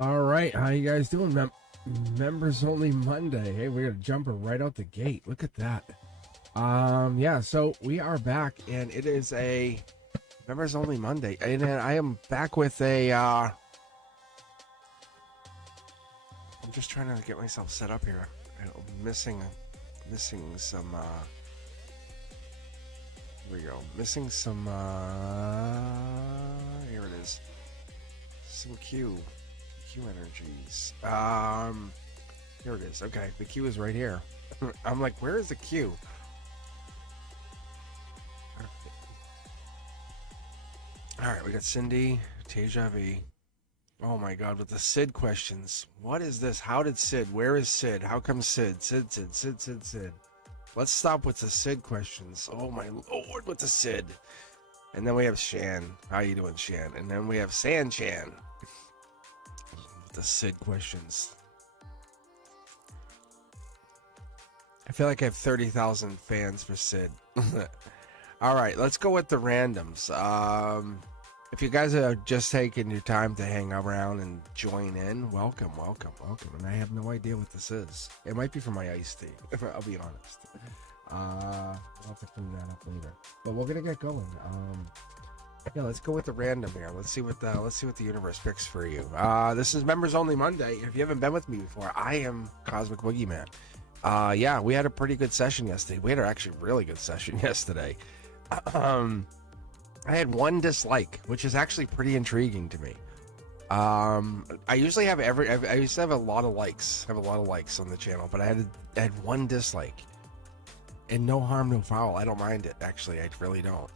All right, how you guys doing? Members only Monday. Hey, we're gonna jump her right out the gate. Look at that. Yeah. So we are back, and it is a members only Monday, and I am back with a. I'm just trying to get myself set up here. I'm missing some. Here we go. Missing some. Here it is. Some Q energies. Here it is. Okay, the Q is right here. I'm like, where is the Q? All right, we got Cindy, Teja V. Oh my God, with the Sid questions. What is this? How did Sid? Where is Sid? How come Sid? Sid. Let's stop with the Sid questions. Oh my Lord, with the Sid. And then we have Shan. How you doing, Shan? And then we have San Chan. The Sid questions. I feel like I have 30,000 fans for Sid. All right, let's go with the randoms. If you guys are just taking your time to hang around and join in, welcome. And I have no idea what this is. It might be for my iced tea. I'll be honest. I'll have to clean that up later. But we're gonna get going. Yeah, let's go with the random here. Let's see what the universe picks for you. This is members only Monday. If you haven't been with me before, I am Cosmic Boogeyman. Yeah, we had a pretty good session yesterday. We had an actually really good session yesterday. I had one dislike, which is actually pretty intriguing to me. I usually have I used to have a lot of likes. I have a lot of likes on the channel, but I had one dislike. And no harm, no foul. I don't mind it, actually. I really don't.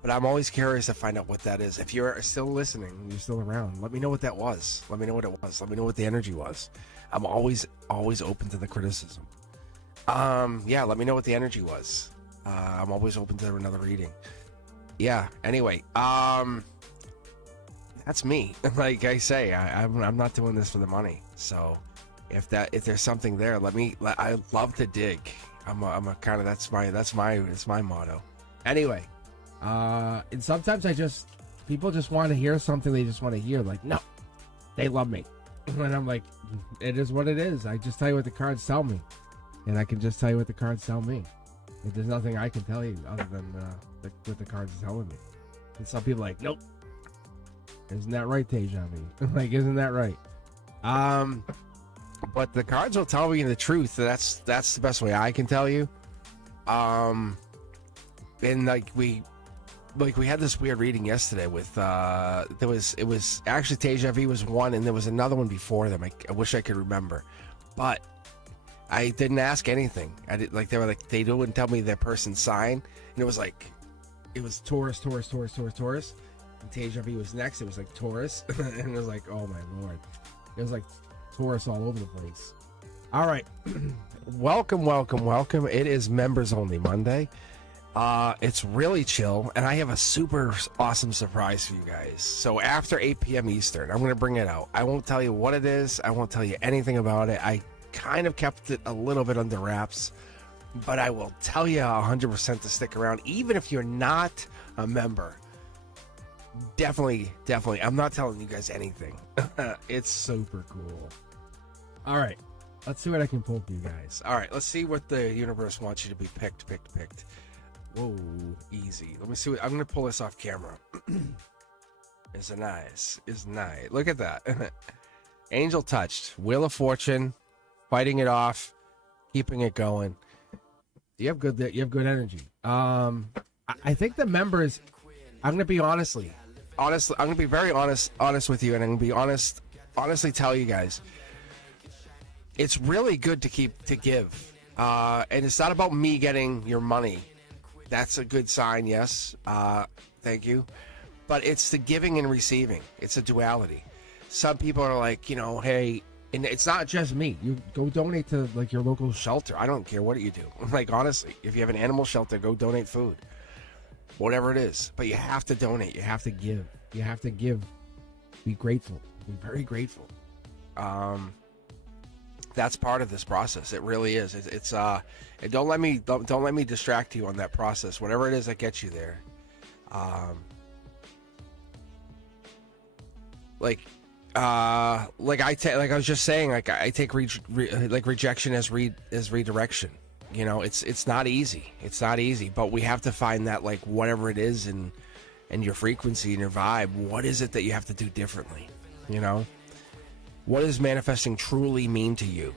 But I'm always curious to find out what that is. If you're still listening, you're still around, let me know what that was. Let me know what it was. Let me know what the energy was. I'm always open to the criticism. Yeah, let me know what the energy was. I'm always open to another reading. Yeah, anyway, that's me. Like I say, I'm not doing this for the money. So if there's something there, I love to dig. I'm a kind of, that's my motto. Anyway, and sometimes people just want to hear something they just want to hear. Like, no, they love me. And I'm like, it is what it is. I just tell you what the cards tell me. And I can just tell you what the cards tell me. There's nothing I can tell you other than what the cards are telling me. And some people are like, nope. Isn't that right, Teja? Like, isn't that right? But the cards will tell me the truth. That's the best way I can tell you. And we had this weird reading yesterday with it was actually Teja V was one, and there was another one before them. I wish I could remember, but I didn't ask anything. They wouldn't tell me their person's sign, and it was Taurus. And Teja V was next. It was like Taurus, and it was like, oh my Lord, it was like Taurus all over the place. All right, welcome. It is members only Monday. It's really chill, and I have a super awesome surprise for you guys. So after 8 p.m. Eastern, I'm going to bring it out. I won't tell you what it is. I won't tell you anything about it. I kind of kept it a little bit under wraps, but I will tell you 100% to stick around, even if you're not a member. Definitely. I'm not telling you guys anything. It's super cool. All right, let's see what I can pull for you guys. All right, let's see what the universe wants you to be picked. Whoa, easy. Let me see I'm gonna pull this off camera. It's nice. Look at that. Angel touched. Wheel of Fortune. Fighting it off. Keeping it going. You have good energy. I think the members, I'm gonna be I'm gonna be very honest with you, and I'm gonna be honestly tell you guys, it's really good to give. And it's not about me getting your money. That's a good sign, yes. Thank you. But it's the giving and receiving. It's a duality. Some people are like, hey, and it's not just me. You go donate to like your local shelter. I don't care what you do. Like, honestly, if you have an animal shelter, go donate food. Whatever it is. But you have to donate. You have to give. You have to give. Be grateful. Be very grateful. That's part of this process. It really is. It's and don't let me distract you on that process. Whatever it is that gets you there. Like like like I was just saying, like I take like rejection as redirection. You know, it's not easy. It's not easy, but we have to find that, like, whatever it is and your frequency and your vibe. What is it that you have to do differently? You know, what does manifesting truly mean to you?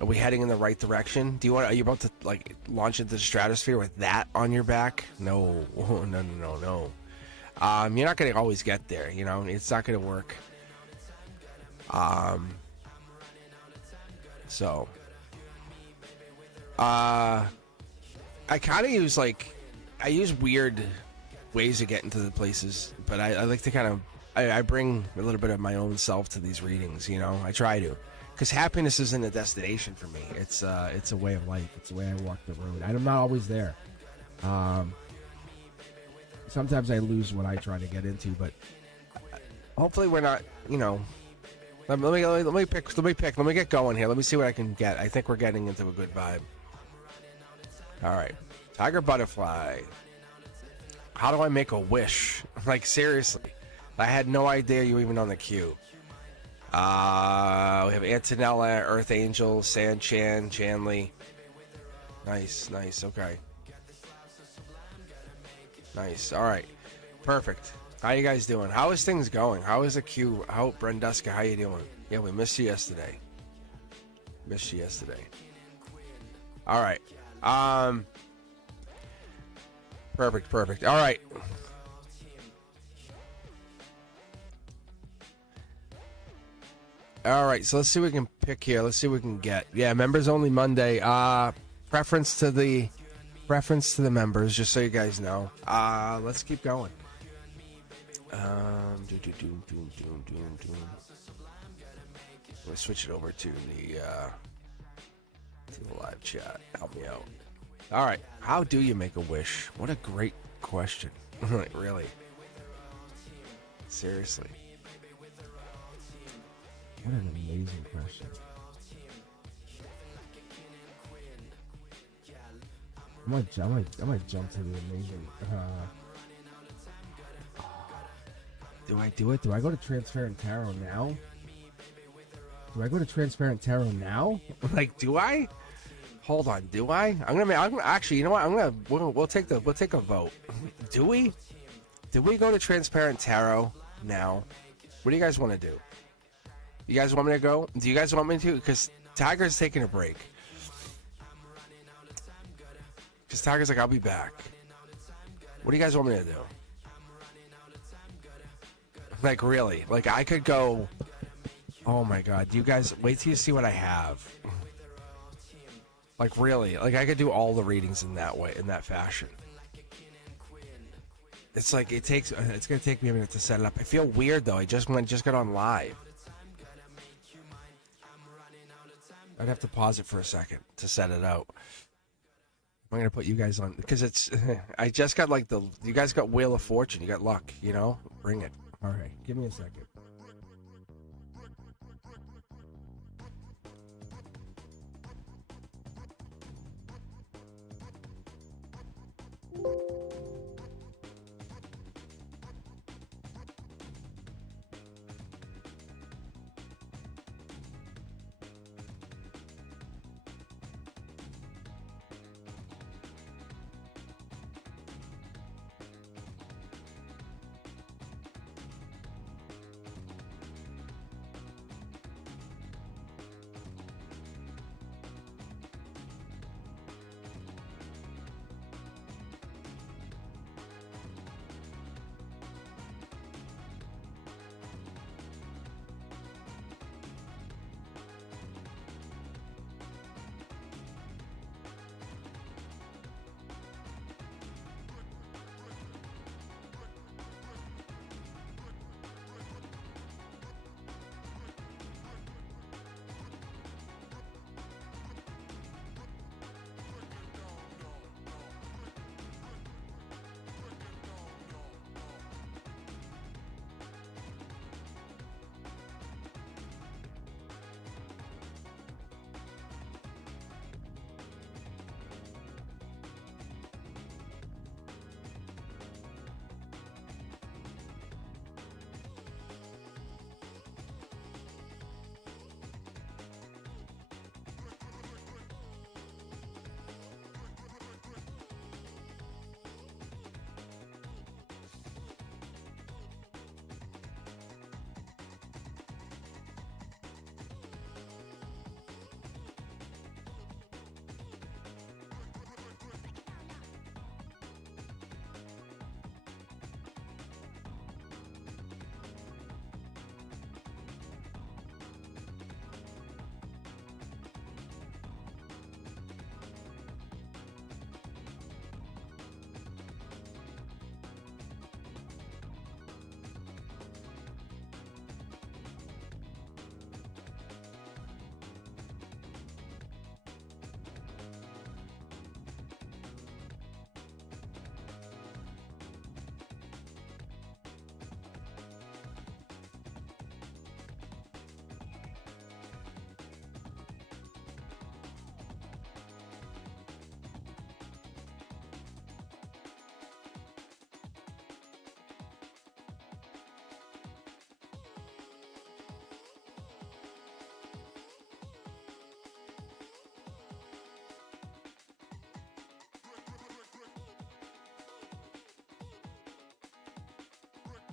Are we heading in the right direction? Are you about to, like, launch into the stratosphere with that on your back? No, no. You're not going to always get there. You know, it's not going to work. So, I kind of use, like, I use weird ways to get into the places, but I like to kind of, I bring a little bit of my own self to these readings, you know. I try to, because happiness isn't a destination for me. It's a way of life. It's the way I walk the road. I'm not always there. Sometimes I lose what I try to get into, but hopefully we're not, you know. Let me pick. Let me get going here. Let me see what I can get. I think we're getting into a good vibe. All right, Tiger Butterfly. How do I make a wish? Like, seriously, I had no idea you were even on the queue. We have Antonella, Earth Angel, San Chan, Chanley. Nice, okay. Nice. All right, perfect. How you guys doing? How is things going? How is the queue? Brenduska, how you doing? Yeah, we missed you yesterday. All right. Perfect. All right. All right, so let's see what we can pick here. Let's see what we can get. Yeah, members only Monday. Preference to the members, just so you guys know. Let's keep going. Let's switch it over to the live chat. Help me out. All right, how do you make a wish? What a great question. Really, seriously, what an amazing question. I might jump to the amazing. Do I do it? Do I go to Transparent Tarot now? Like, do I? Hold on, do I? I'm gonna actually. You know what? We'll take a vote. Do we go to Transparent Tarot now? What do you guys want to do? You guys want me to go? Do you guys want me to? Because Tiger's taking a break. Because Tiger's like, I'll be back. What do you guys want me to do? Like, really? Like, I could go. Oh my God! You guys, wait till you see what I have. Like, really? Like, I could do all the readings in that way, in that fashion. It's like it's gonna take me a minute to set it up. I feel weird though. I just got on live. I'd have to pause it for a second to set it out. I'm gonna put you guys on because it's. I just got like you guys got Wheel of Fortune. You got luck. You know, bring it. All right, give me a second.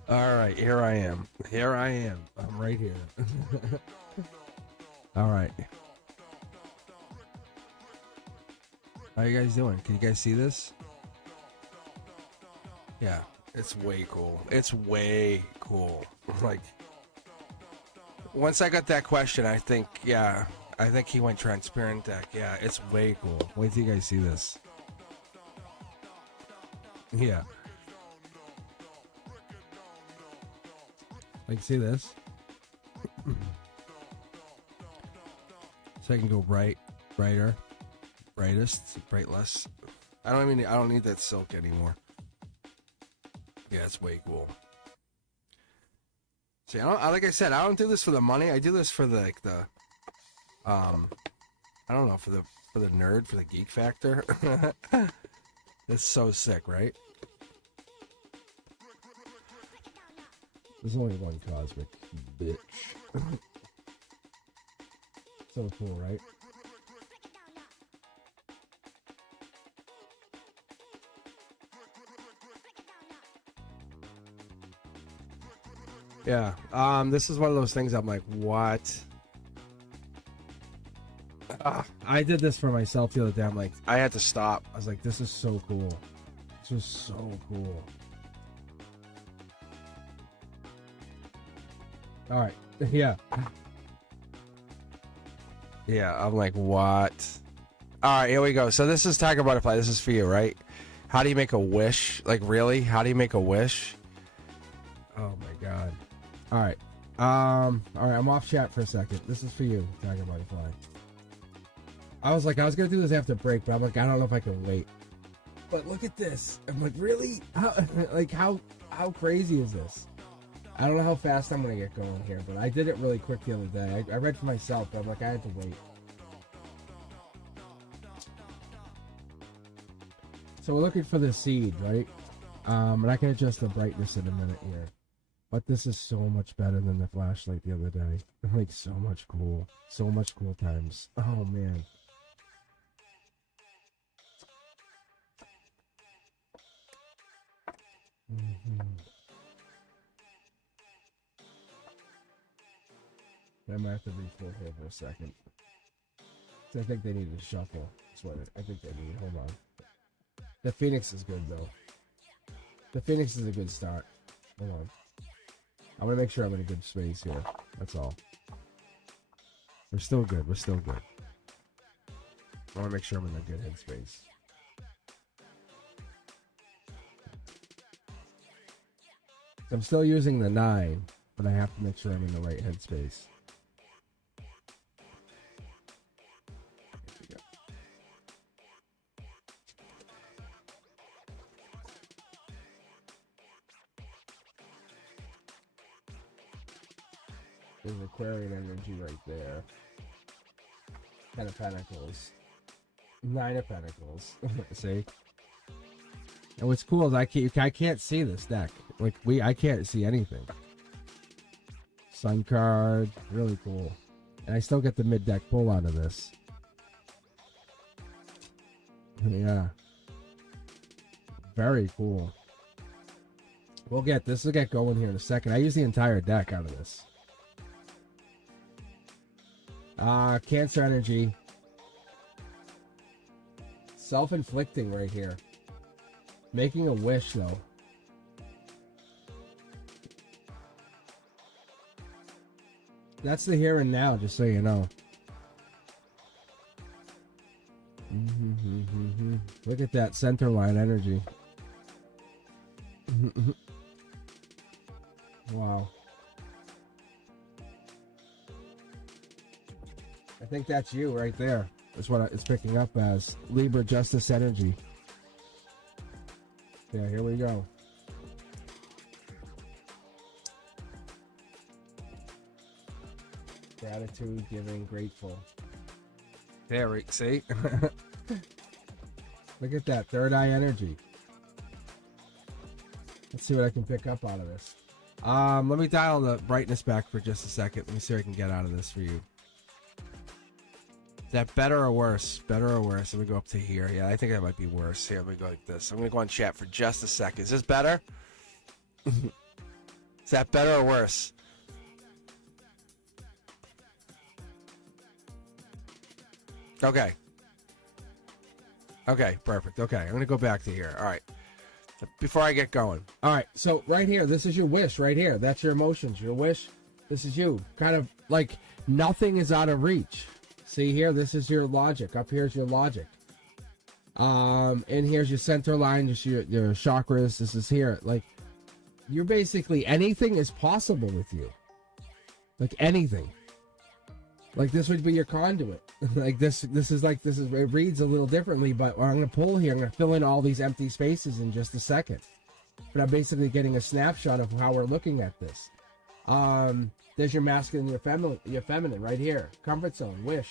All right, here I am. Here I am. I'm right here. All right. How you guys doing? Can you guys see this? Yeah, it's way cool. It's way cool. Like, once I got that question, I think he went transparent deck. Yeah, it's way cool. Wait till you guys see this. Yeah. Like, see this? So I can go bright, brighter, brightest, brightless. I don't need that silk anymore. Yeah, it's way cool. See, like I said, I don't do this for the money. I do this for the I don't know, for the nerd, for the geek factor. It's so sick, right? There's only one cosmic, bitch. So cool, right? Yeah. This is one of those things I'm like, what? I did this for myself the other day. I'm like, I had to stop. I was like, this is so cool. This was so cool. All right. Yeah. Yeah, I'm like, what? All right, here we go. So this is Tiger Butterfly. This is for you, right? How do you make a wish? Like, really? How do you make a wish? Oh, my God. All right. All right, I'm off chat for a second. This is for you, Tiger Butterfly. I was like, I was going to do this after break, but I'm like, I don't know if I can wait. But look at this. I'm like, really? How crazy is this? I don't know how fast I'm going to get going here, but I did it really quick the other day. I read for myself, but I'm like, I had to wait. So we're looking for the seed, right? And I can adjust the brightness in a minute here. But this is so much better than the flashlight the other day. Like, so much cool. So much cool times. Oh, man. I might have to refill here for a second. So I think they need to shuffle. That's what I think they need. Hold on. The Phoenix is good, though. The Phoenix is a good start. Hold on. I want to make sure I'm in a good space here. That's all. We're still good. We're still good. I want to make sure I'm in a good headspace. I'm still using the 9, but I have to make sure I'm in the right headspace. There's Aquarian energy right there. 10 of Pentacles. 9 of Pentacles. See? And what's cool is I can't see this deck. Like, I can't see anything. Sun card. Really cool. And I still get the mid-deck pull out of this. Yeah. Very cool. This will get going here in a second. I use the entire deck out of this. Cancer energy. Self-inflicting right here. Making a wish, though. That's the here and now, just so you know. Look at that center line energy. Wow. I think that's you right there. That's what it's picking up as. Libra Justice energy. Yeah, here we go. Gratitude, giving, grateful. There we see. Look at that third eye energy. Let's see what I can pick up out of this. Let me dial the brightness back for just a second. Let me see what I can get out of this for you. Is that better or worse? Better or worse? Let me go up to here. Yeah, I think that might be worse. Here, let me go like this. I'm going to go on chat for just a second. Is this better? Is that better or worse? Okay. Okay, perfect. Okay, I'm going to go back to here. All right. Before I get going. All right, so right here, this is your wish right here. That's your emotions, your wish. This is you. Kind of like nothing is out of reach. See here, this is your logic. Up here's your logic. And here's your center line, just your chakras. This is here. Like, you're basically, anything is possible with you. Like anything. Like this would be your conduit. Like this is it reads a little differently, but I'm gonna pull here, I'm gonna fill in all these empty spaces in just a second. But I'm basically getting a snapshot of how we're looking at this. There's your masculine and your feminine right here. Comfort zone, wish.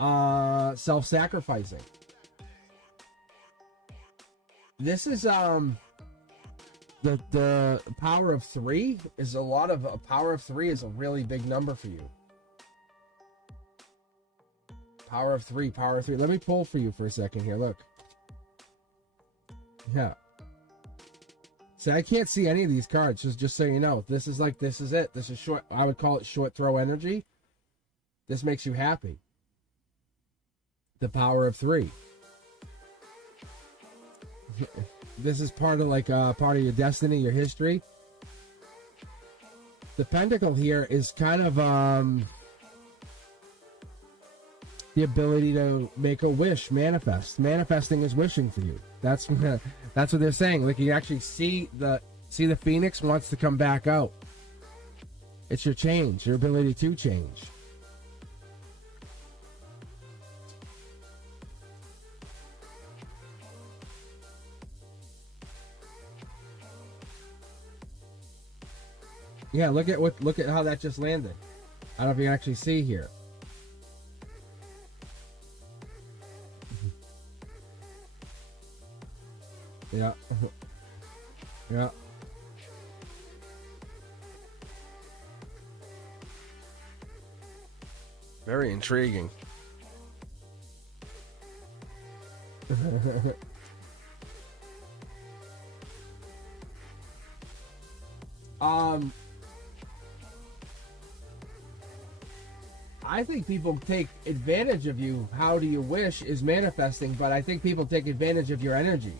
Self-sacrificing. This is the power of 3 is a lot of a power of 3 is a really big number for you. Power of 3. Let me pull for you for a second here. Look. Yeah. See, I can't see any of these cards. Just so you know, this is it. This is short. I would call it short throw energy. This makes you happy. The power of 3. This is part of part of your destiny, your history. The pentacle here is kind of the ability to make a wish manifest. Manifesting is wishing for you. That's what they're saying. Like, you actually see the phoenix wants to come back out. It's your change, your ability to change. Yeah, look at how that just landed. I don't know if you can actually see here. Yeah. Yeah. Very intriguing. I think people take advantage of you. How do you wish is manifesting, but I think people take advantage of your energy.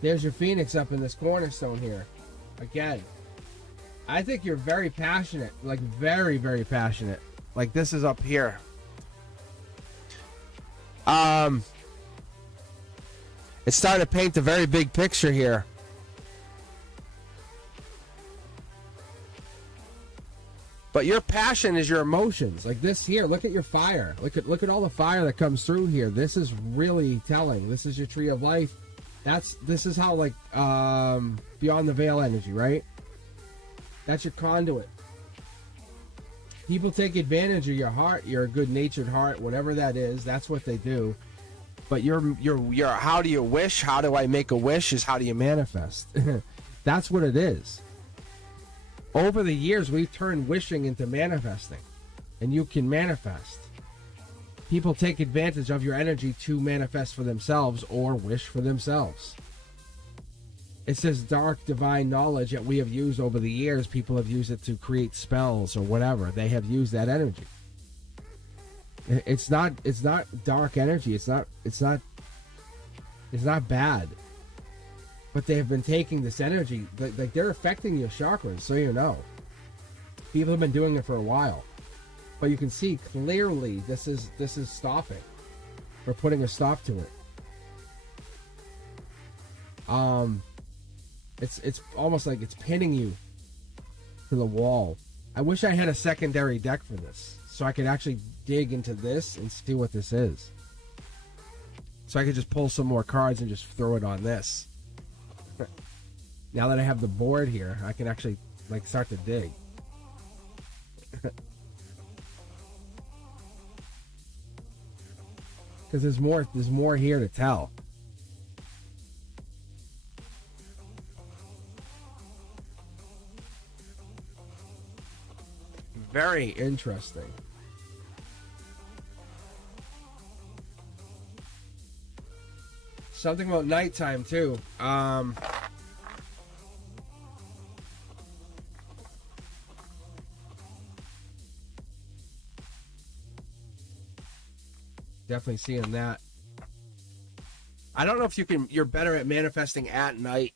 There's your phoenix up in this cornerstone here. Again, I think you're very passionate, like very, very passionate. Like, this is up here. It's starting to paint a very big picture here. But your passion is your emotions. Like this here, look at your fire. Look at all the fire that comes through here. This is really telling. This is your tree of life. This is how, like, beyond the veil energy, right? That's your conduit. People take advantage of your heart, your good-natured heart, whatever that is. That's what they do. But your how do you wish? How do I make a wish? Is how do you manifest? That's what it is. Over the years, we've turned wishing into manifesting, and you can manifest. People take advantage of your energy to manifest for themselves or wish for themselves. It says dark divine knowledge that we have used over the years. People have used it to create spells or whatever. They have used that energy. It's not dark energy. It's not bad. But they have been taking this energy, like they're affecting your chakras, so you know. People have been doing it for a while. But you can see clearly this is stopping. We're putting a stop to it. It's almost like it's pinning you to the wall. I wish I had a secondary deck for this, so I could actually dig into this and see what this is. So I could just pull some more cards and just throw it on this. Now that I have the board here, I can actually like start to dig. Because there's more here to tell. Very interesting. Something about nighttime too. Definitely seeing that. I don't know if you're better at manifesting at night,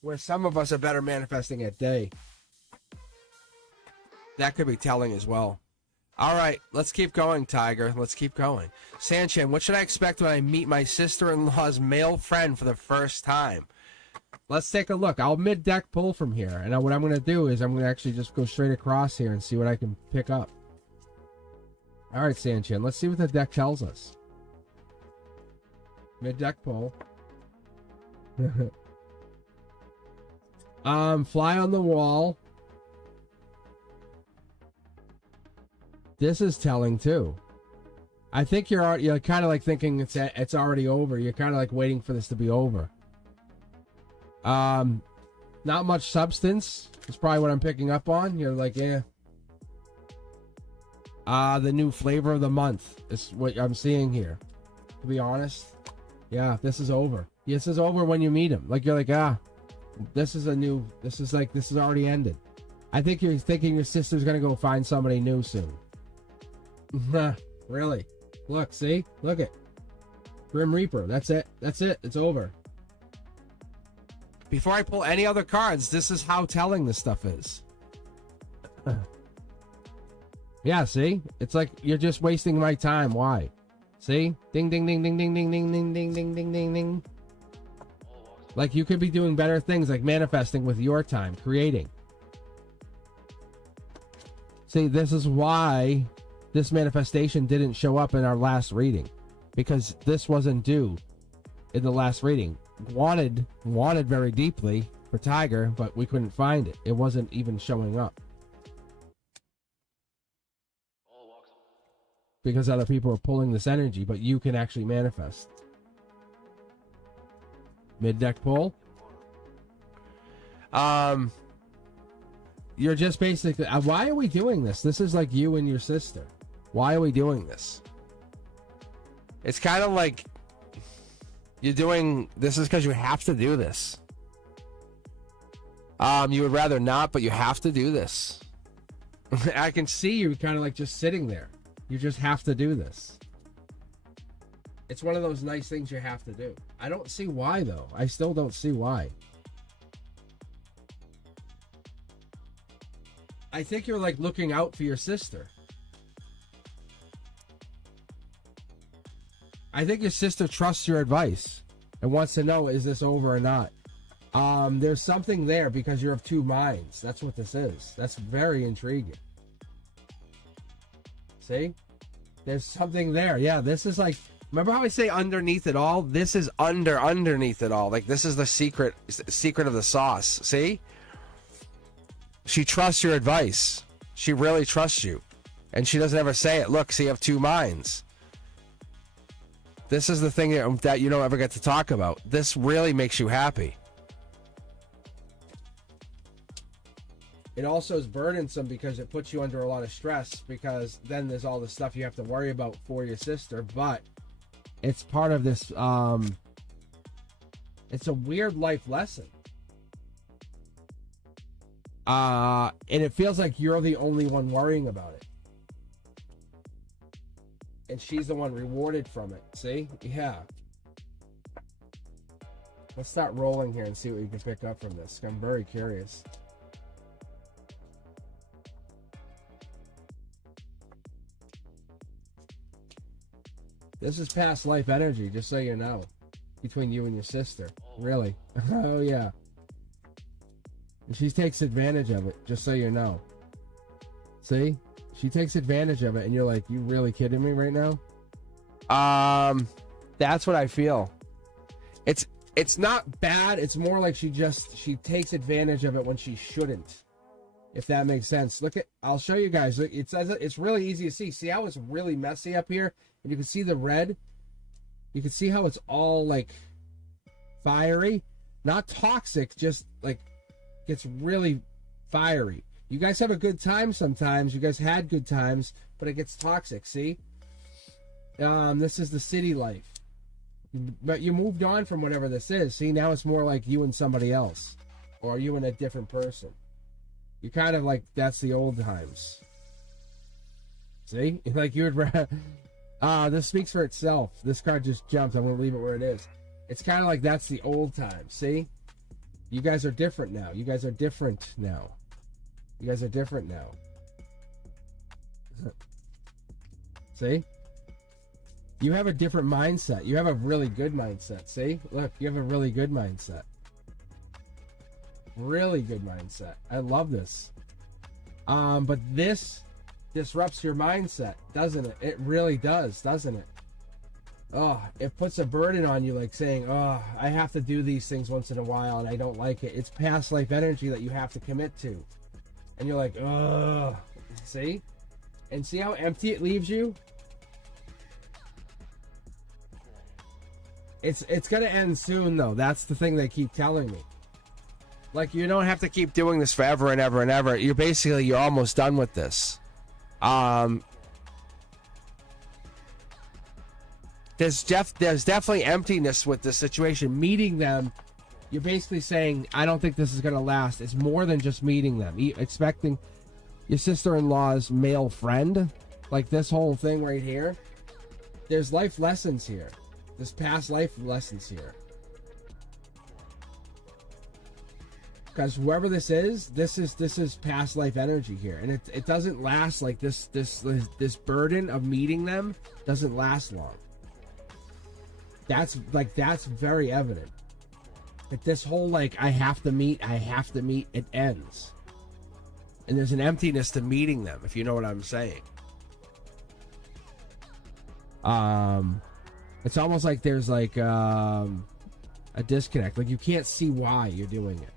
where some of us are better manifesting at day. That could be telling as well. All right, let's keep going, Tiger. Let's keep going. Sanchin, what should I expect when I meet my sister-in-law's male friend for the first time? Let's take a look. I'll mid-deck pull from here. And what I'm going to do is I'm going to actually just go straight across here and see what I can pick up. All right, Sanchin, let's see what the deck tells us. Mid-deck pull. Fly on the wall. This is telling too. I think you're kind of like thinking it's already over. You're kind of like waiting for this to be over. Not much substance is probably what I'm picking up on. You're like, yeah. The new flavor of the month is what I'm seeing here. To be honest, yeah, this is over. This is over when you meet him. Like, you're like, this is already ended. I think you're thinking your sister's gonna go find somebody new soon. Really? Look, see? Look it. Grim Reaper. That's it. That's it. It's over. Before I pull any other cards, this is how telling this stuff is. Yeah, see? It's like you're just wasting my time. Why? See? Ding, ding, ding, ding, ding, ding, ding, ding, ding, ding, ding, ding, ding. Like, you could be doing better things like manifesting with your time, creating. See, this is why this manifestation didn't show up in our last reading, because this wasn't due in the last reading. Wanted very deeply for Tiger, but we couldn't find it. It wasn't even showing up because other people are pulling this energy, but you can actually manifest. Mid-deck pull. You're just basically, why are we doing this? This is like you and your sister. Why are we doing this? It's kind of like you're doing this is because you have to do this. You would rather not, but you have to do this. I can see you kind of like just sitting there. You just have to do this. It's one of those nice things you have to do. I don't see why, though. I still don't see why. I think you're like looking out for your sister. I think your sister trusts your advice and wants to know, is this over or not? There's something there because you're of two minds. That's what this is. That's very intriguing. See? There's something there. Yeah, this is like, remember how I say underneath it all? This is underneath it all. Like, this is the secret of the sauce. See? She trusts your advice. She really trusts you. And she doesn't ever say it. Look, see, you have two minds. This is the thing that you don't ever get to talk about. This really makes you happy. It also is burdensome because it puts you under a lot of stress, because then there's all the stuff you have to worry about for your sister, but it's part of this, it's a weird life lesson. And it feels like you're the only one worrying about it. And she's the one rewarded from it. See? Yeah. Let's start rolling here and see what we can pick up from this. I'm very curious. This is past life energy, just so you know. Between you and your sister. Really. Oh, yeah. And she takes advantage of it, just so you know. See? She takes advantage of it, and you're like, you really kidding me right now? That's what I feel. It's not bad. It's more like she takes advantage of it when she shouldn't. If that makes sense. Look at, I'll show you guys. It's really easy to see. See how it's really messy up here? And you can see the red. You can see how it's all like fiery. Not toxic, just like gets really fiery. You guys have a good time sometimes. You guys had good times, but it gets toxic, see? This is the city life. But you moved on from whatever this is. See, now it's more like you and somebody else. Or you and a different person. You kind of like, that's the old times. See? Like you would... this speaks for itself. This card just jumped. I'm going to leave it where it is. It's kind of like that's the old time. See? You guys are different now. You guys are different now. You guys are different now. See? You have a different mindset. You have a really good mindset. See? Look, you have a really good mindset. Really good mindset. I love this. But this disrupts your mindset, doesn't it? It really does, doesn't it? Oh, it puts a burden on you, like saying, oh, I have to do these things once in a while and I don't like it. It's past life energy that you have to commit to. And you're like, oh, see? And see how empty it leaves you? It's gonna end soon, though. That's the thing they keep telling me. Like, you don't have to keep doing this forever and ever and ever. You're almost done with this. There's definitely emptiness with this situation. Meeting them, you're basically saying, I don't think this is gonna last. It's more than just meeting them. Expecting your sister-in-law's male friend, like this whole thing right here. There's life lessons here. There's past life lessons here. Because whoever this is past life energy here, and it doesn't last. Like this burden of meeting them doesn't last long. That's very evident. Like this whole I have to meet, it ends. And there's an emptiness to meeting them, if you know what I'm saying. It's almost like there's a disconnect. Like you can't see why you're doing it.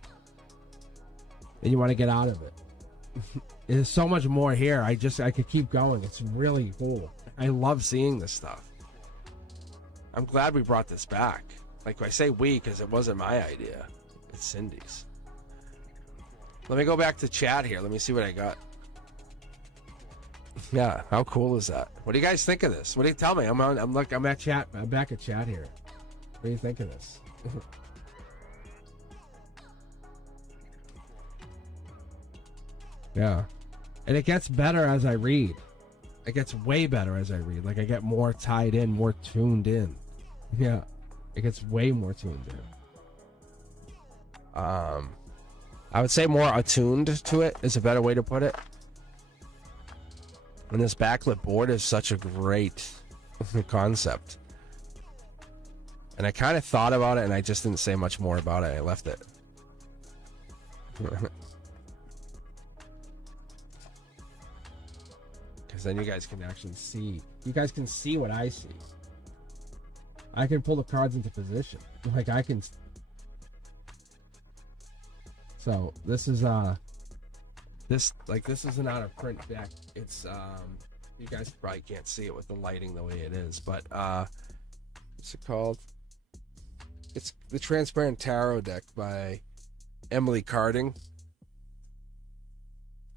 And you want to get out of it. There's so much more here. I could keep going. It's really cool. I love seeing this stuff. I'm glad we brought this back. Like I say we because it wasn't my idea. It's Cindy's. Let me go back to chat here. Let me see what I got. Yeah, how cool is that? What do you guys think of this? What do you tell me? I'm at chat. I'm back at chat here. What do you think of this? Yeah. And it gets better as I read. It gets way better as I read. Like I get more tied in, more tuned in. Yeah. It gets way more tuned in. I would say more attuned to it is a better way to put it. And this backlit board is such a great concept. And I kind of thought about it and I just didn't say much more about it. I left it. Because then you guys can actually see. You guys can see what I see. I can pull the cards into position. Like I can. So this is this is an out of print deck. It's you guys probably can't see it with the lighting the way it is, but what's it called? It's the Transparent Tarot deck by Emily Carding.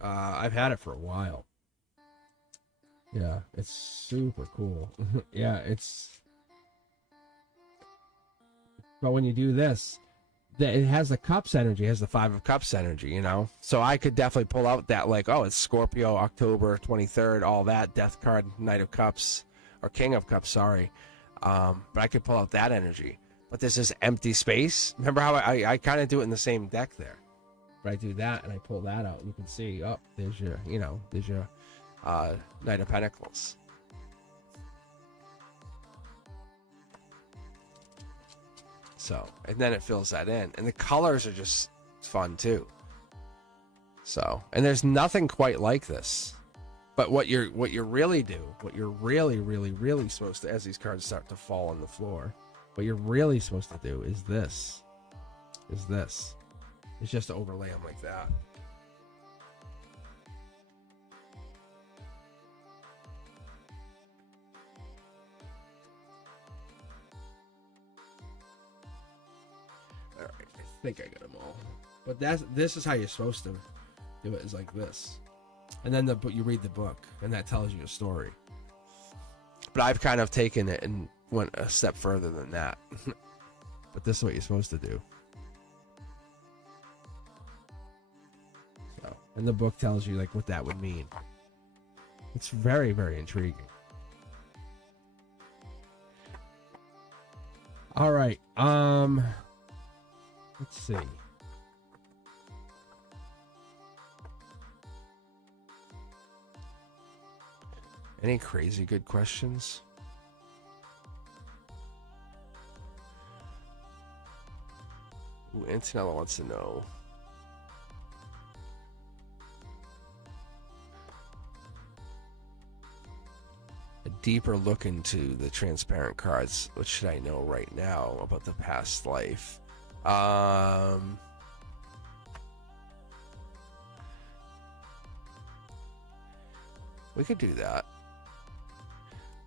I've had it for a while. Yeah, it's super cool. Yeah, but when you do this, it has the Cups energy, it has the Five of Cups energy, you know? So I could definitely pull out that, like, oh, it's Scorpio, October 23rd, all that, Death card, Knight of Cups, or King of Cups, sorry. But I could pull out that energy. But there's this empty space. Remember how I kind of do it in the same deck there? But I do that, and I pull that out, and you can see, oh, there's your Knight of Pentacles. So, and then it fills that in, and the colors are just fun too. So, and there's nothing quite like this. But what you're really supposed to, as these cards start to fall on the floor, what you're really supposed to do is this. It's just to overlay them like that. I think I got them all, but this is how you're supposed to do it, is like this, and then you read the book and that tells you a story. But I've kind of taken it and went a step further than that. But this is what you're supposed to do. So, and the book tells you like what that would mean. It's very, very intriguing. All right. Let's see. Any crazy good questions? Ooh, Antonella wants to know. A deeper look into the transparent cards. What should I know right now about the past life? We could do that.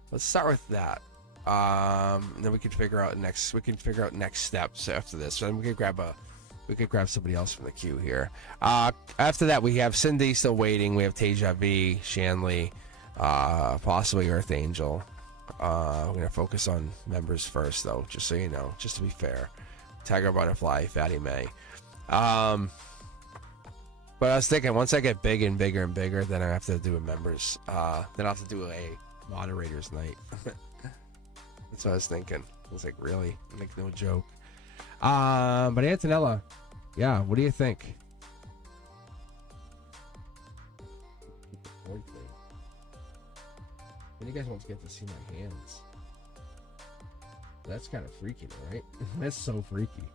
Let's start with that. And then we can figure out next. We can figure out next steps after this. So then we could grab somebody else from the queue here. After that, we have Cindy still waiting. We have Teja V, Shanley, possibly Earth Angel. We're gonna focus on members first, though, just so you know, just to be fair. Tiger Butterfly, Fatty May. But I was thinking, once I get big and bigger and bigger, then I have to do a members. Then I'll have to do a moderators night. That's what I was thinking. I was like, really? Make no joke. But Antonella, yeah, what do you think? And you guys won't get to see my hands. That's kind of freaky, right? That's so freaky.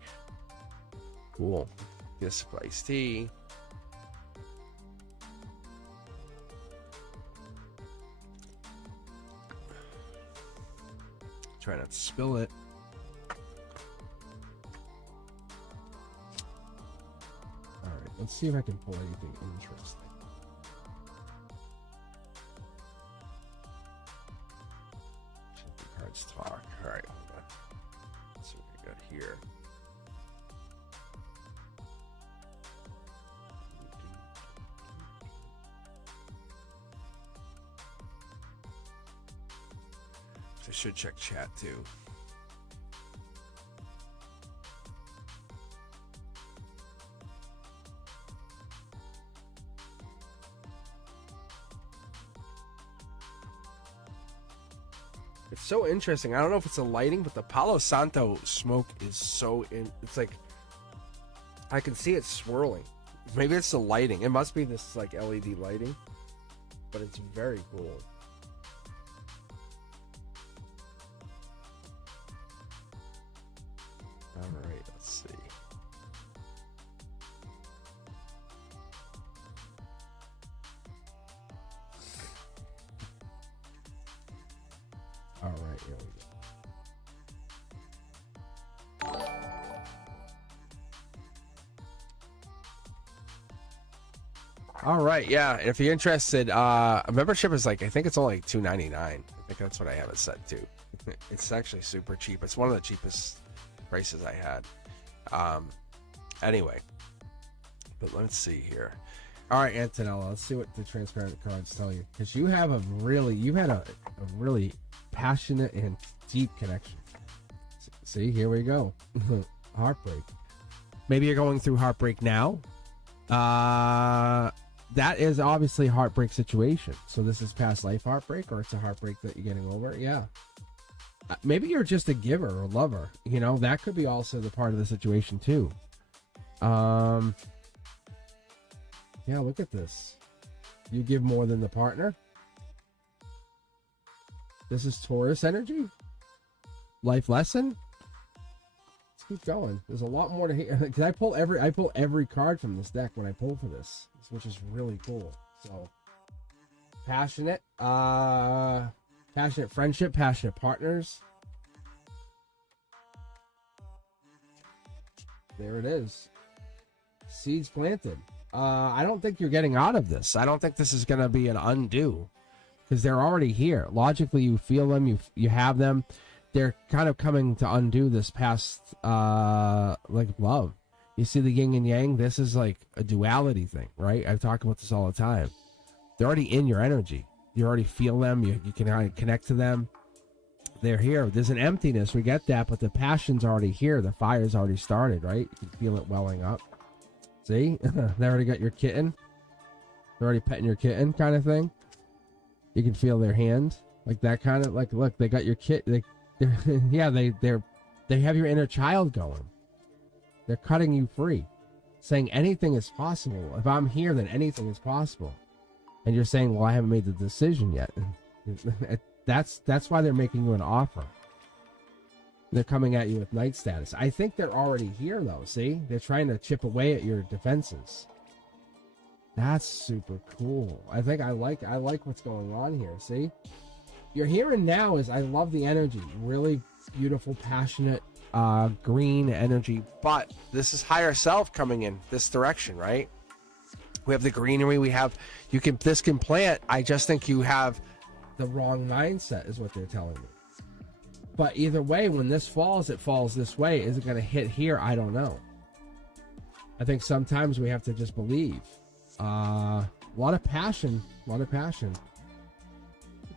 Cool. This iced tea. Try not to spill it. All right, let's see if I can pull anything interesting. Check the cards talk. All right, hold on. Let's see what we got here. I should check chat too. It's so interesting. I don't know if it's the lighting, but the Palo Santo smoke is so it's like I can see it swirling. Maybe it's the lighting. It must be this like LED lighting, but it's very cool. All right, let's see. All right, here we go. All right, yeah. If you're interested, a membership is like, I think it's only like $2.99. I think that's what I have it set to. It's actually super cheap. It's one of the cheapest prices I had. Anyway, but let's see here. All right, Antonella, let's see what the transparent cards tell you, because you had a really passionate and deep connection. See, here we go. Heartbreak. Maybe you're going through heartbreak now. That is obviously a heartbreak situation. So this is past life heartbreak, or it's a heartbreak that you're getting over. Yeah. Maybe you're just a giver or lover. You know, that could be also the part of the situation too. Yeah, look at this. You give more than the partner. This is Taurus energy. Life lesson. Let's keep going. There's a lot more to hear. Because I pull every card from this deck when I pull for this, which is really cool. So passionate, passionate friendship, passionate partners. There it is. Seeds planted. I don't think you're getting out of this. I don't think this is going to be an undo, because they're already here. Logically, you feel them, you have them. They're kind of coming to undo this past, like love. You see the yin and yang? This is like a duality thing, right? I talk about this all the time. They're already in your energy. You already feel them. You can connect to them. They're here. There's an emptiness. We get that, but the passion's already here. The fire's already started, right? You can feel it welling up. See? They already got your kitten. They're already petting your kitten, kind of thing. You can feel their hand, like that kind of, like, look, they got your kid. They're yeah, they have your inner child going. They're cutting you free, saying anything is possible. If I'm here, then anything is possible. And you're saying, well, I haven't made the decision yet. That's why they're making you an offer. They're coming at you with knight status. I think they're already here, though. See, they're trying to chip away at your defenses. That's super cool. I think I like what's going on here. See, your here and now is, I love the energy. Really beautiful, passionate, green energy. But this is higher self coming in this direction, right? We have the greenery. We have, this can plant. I just think you have the wrong mindset, is what they're telling me. But either way, when this falls, it falls this way. Is it going to hit here? I don't know. I think sometimes we have to just believe. A lot of passion,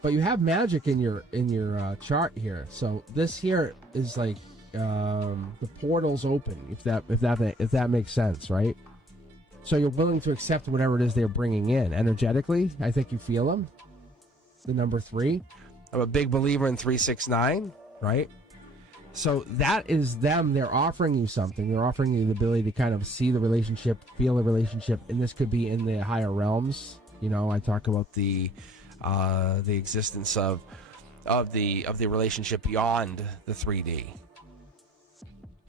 but you have magic in your chart here. So this here is like the portal's open, if that makes sense, right? So you're willing to accept whatever it is they're bringing in energetically. I think you feel them. The number 3. I'm a big believer in 369, right? So that is them. They're offering you something. They're offering you the ability to kind of see the relationship, feel the relationship, and this could be in the higher realms. You know, I talk about the existence of the relationship beyond the 3D.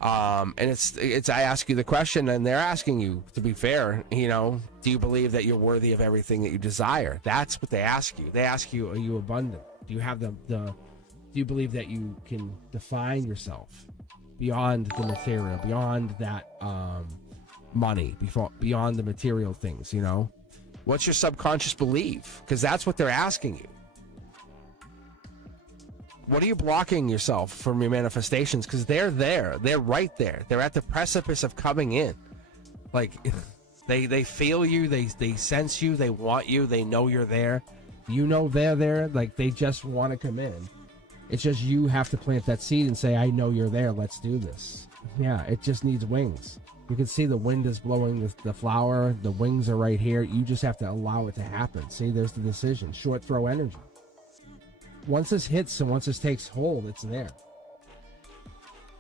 And it's I ask you the question, and they're asking you, to be fair, you know, do you believe that you're worthy of everything that you desire? That's what they ask you. They ask you, are you abundant? Do you have do you believe that you can define yourself beyond the material, beyond that money, beyond the material things, you know? What's your subconscious belief? Because that's what they're asking you. What are you blocking yourself from your manifestations? Because they're there. They're right there. They're at the precipice of coming in. Like, they feel you. They sense you. They want you. They know you're there. You know they're there. Like, they just want to come in. It's just you have to plant that seed and say, I know you're there. Let's do this. Yeah, it just needs wings. You can see the wind is blowing the flower. The wings are right here. You just have to allow it to happen. See, there's the decision. Short throw energy. Once this hits and once this takes hold, it's there.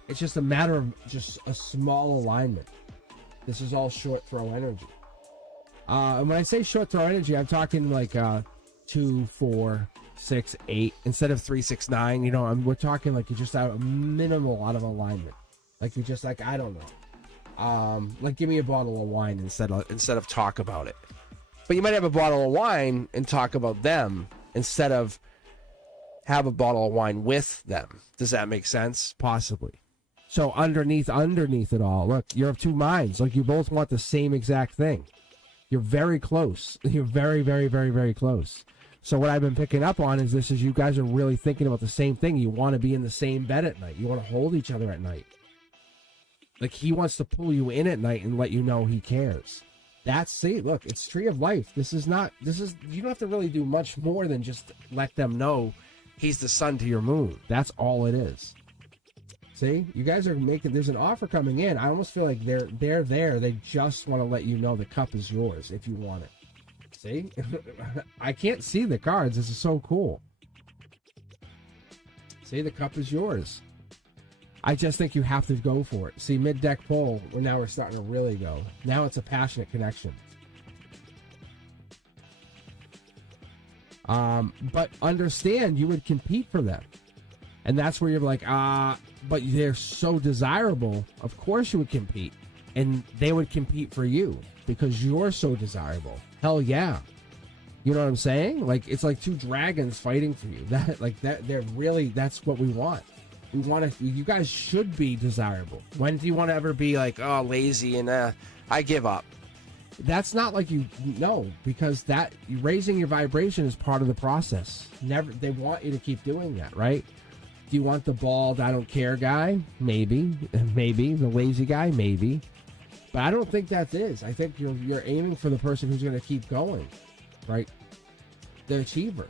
It's just a matter of just a small alignment. This is all short throw energy. And when I say short throw energy, I'm talking like 2, 4, 6, 8 instead of 3, 6, 9. You know, we're talking like you're just out a minimal out of alignment. Like you're just like, I don't know. Like give me a bottle of wine instead of talk about it. But you might have a bottle of wine and talk about them instead of have a bottle of wine with them. Does that make sense? Possibly. So underneath it all, look, you're of two minds. Like you both want the same exact thing. You're very close. You're very, very, very, very close. So what I've been picking up on is this: is you guys are really thinking about the same thing. You want to be in the same bed at night. You want to hold each other at night. Like he wants to pull you in at night and let you know he cares. See, look, it's Tree of Life. You don't have to really do much more than just let them know he's the sun to your moon. That's all it is. See, you guys are there's an offer coming in. I almost feel like they're there. They just want to let you know the cup is yours if you want it. See? I can't see the cards. This is so cool. See, the cup is yours. I just think you have to go for it. See, mid-deck pull, now we're starting to really go. Now it's a passionate connection. But understand, you would compete for them. And that's where you're like, but they're so desirable. Of course you would compete. And they would compete for you because you're so desirable. Hell yeah. You know what I'm saying? Like, it's like two dragons fighting for you. That's what we want. You guys should be desirable. When do you want to ever be like, oh, lazy and I give up? That's not like because raising your vibration is part of the process. They want you to keep doing that, right? Do you want the bald, I don't care guy? Maybe. The lazy guy? Maybe. But I don't think that is. I think you're aiming for the person who's going to keep going, right? The achiever.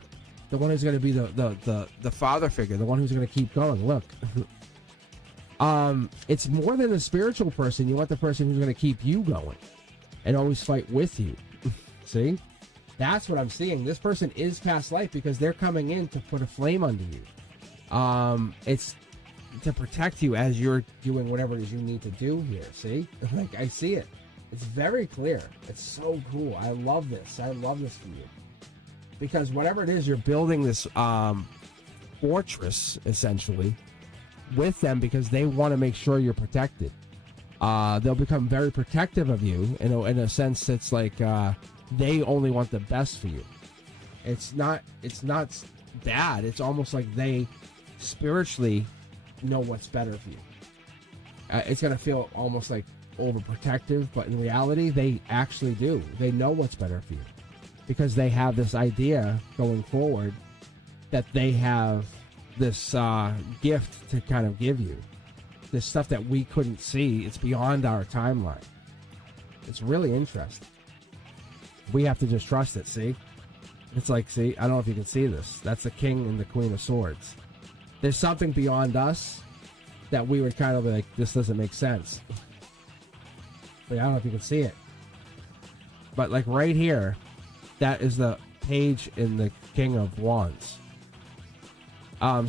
The one who's going to be the father figure, the one who's going to keep going. Look, it's more than a spiritual person. You want the person who's going to keep you going and always fight with you. See? That's what I'm seeing. This person is past life because they're coming in to put a flame under you. It's to protect you as you're doing whatever it is you need to do here. See? Like, I see it. It's very clear. It's so cool. I love this. I love this for you. Because whatever it is, you're building this fortress, essentially, with them because they want to make sure you're protected. They'll become very protective of you. In a sense, it's like they only want the best for you. It's not bad. It's almost like they spiritually know what's better for you. It's going to feel almost like overprotective, but in reality, they actually do. They know what's better for you because they have this idea going forward that they have this gift to kind of give you. This stuff that we couldn't see. It's beyond our timeline. It's really interesting. We have to just trust it, see? It's like, see, I don't know if you can see this. That's the King and the Queen of Swords. There's something beyond us that we would kind of be like, this doesn't make sense. But I don't know if you can see it. But like right here, that is the page in the King of Wands.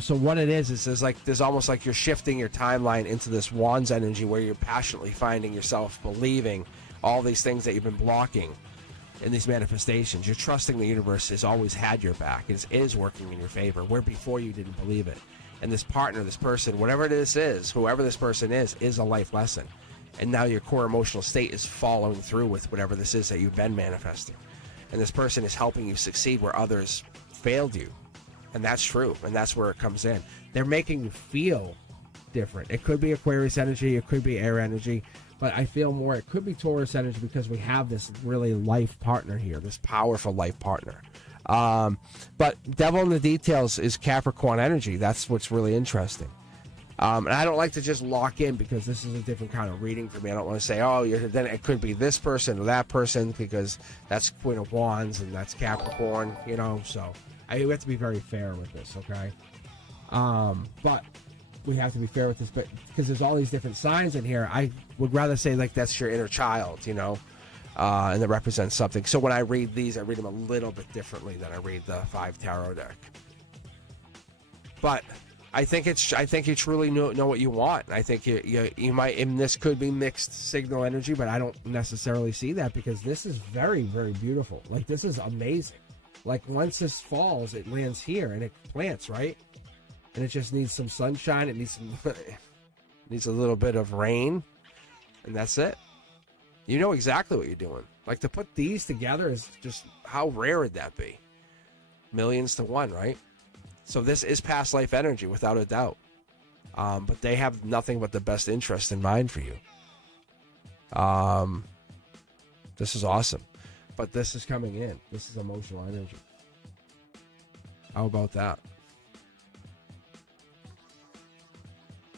So what it is there's almost like you're shifting your timeline into this Wands energy where you're passionately finding yourself believing all these things that you've been blocking in these manifestations. You're trusting the universe has always had your back. It is working in your favor, where before you didn't believe it. And this partner, this person, whatever this is, whoever this person is a life lesson. And now your core emotional state is following through with whatever this is that you've been manifesting. And this person is helping you succeed where others failed you. And that's true. And that's where it comes in. They're making you feel different. It could be Aquarius energy. It could be air energy. But I feel more it could be Taurus energy because we have this really life partner here, this powerful life partner. But devil in the details is Capricorn energy. That's what's really interesting. And I don't like to just lock in because this is a different kind of reading for me. I don't want to say, oh, then it could be this person or that person because that's Queen of Wands and that's Capricorn, so we have to be very fair with this, okay? But we have to be fair with this, but because there's all these different signs in here, I would rather say like that's your inner child, and that represents something. So when I read these, I read them a little bit differently than I read the 5 tarot deck. But I think you truly know what you want. I think you might, and this could be mixed signal energy, but I don't necessarily see that because this is very, very beautiful. Like, this is amazing. Like, once this falls, it lands here and it plants, right? And it just needs some sunshine. It needs needs a little bit of rain, and that's it. You know exactly what you're doing. Like, to put these together is just, how rare would that be? Millions to one, right? So this is past life energy, without a doubt. But they have nothing but the best interest in mind for you. This is awesome. But this is coming in. This is emotional energy. How about that?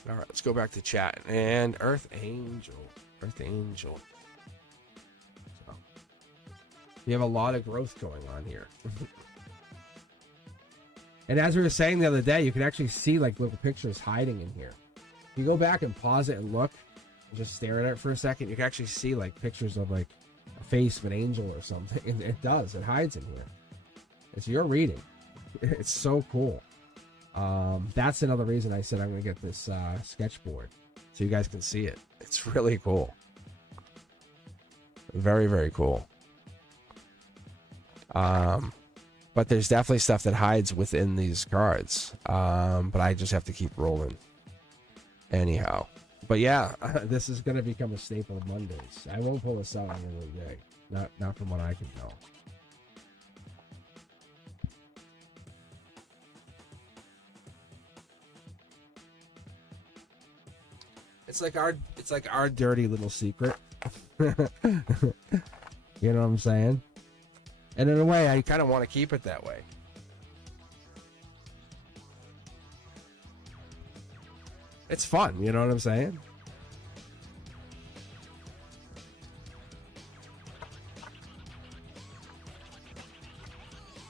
All right, let's go back to chat. And Earth Angel. Earth Angel. So, you have a lot of growth going on here. And as we were saying the other day, you can actually see like little pictures hiding in here. If you go back and pause it and look, and just stare at it for a second, you can actually see like pictures of like a face of an angel or something. And it does. It hides in here. It's your reading. It's so cool. That's another reason I said I'm going to get this sketchboard so you guys can see it. It's really cool. Very, very cool. But there's definitely stuff that hides within these cards. But I just have to keep rolling. Anyhow. But yeah, this is going to become a staple of Mondays. I won't pull this out on any day. Not from what I can tell. It's like our dirty little secret. You know what I'm saying? And in a way, I kind of want to keep it that way. It's fun, you know what I'm saying?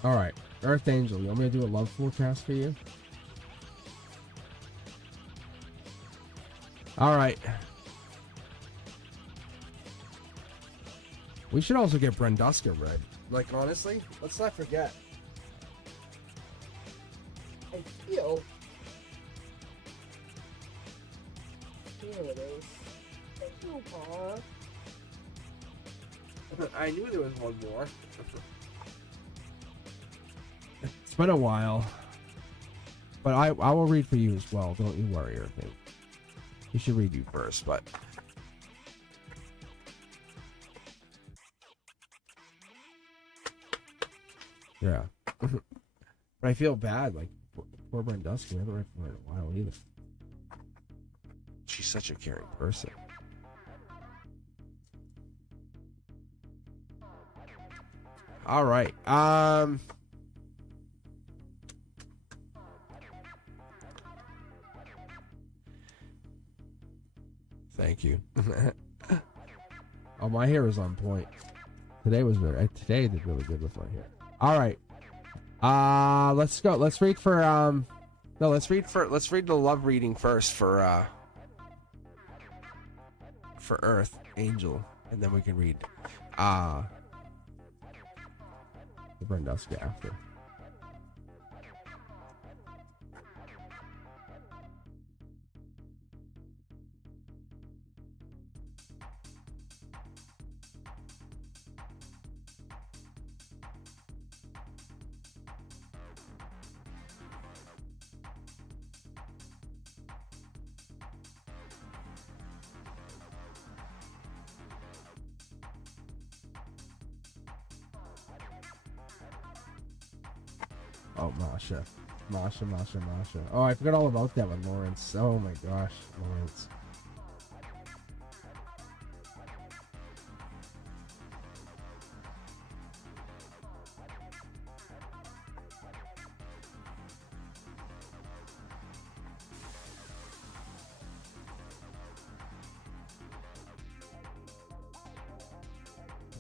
All right, Earth Angel, you want me to do a love forecast for you? All right. We should also get Brenduska read. Like, honestly, let's not forget. I feel. Here it is. I knew there was one more. It's been a while. But I will read for you as well. Don't you worry or anything. You should read you first, but. Yeah. But I feel bad. Like, poor Brandusky. I haven't read for her in a while either. She's such a caring person. All right. Thank you. Oh, my hair is on point. Today today did really good with my hair. All right. Let's go. Let's read for let's read the love reading first for Earth Angel, and then we can read the Brandusky after. Oh, Masha. Oh, I forgot all about that one, Lawrence. Oh my gosh, Lawrence.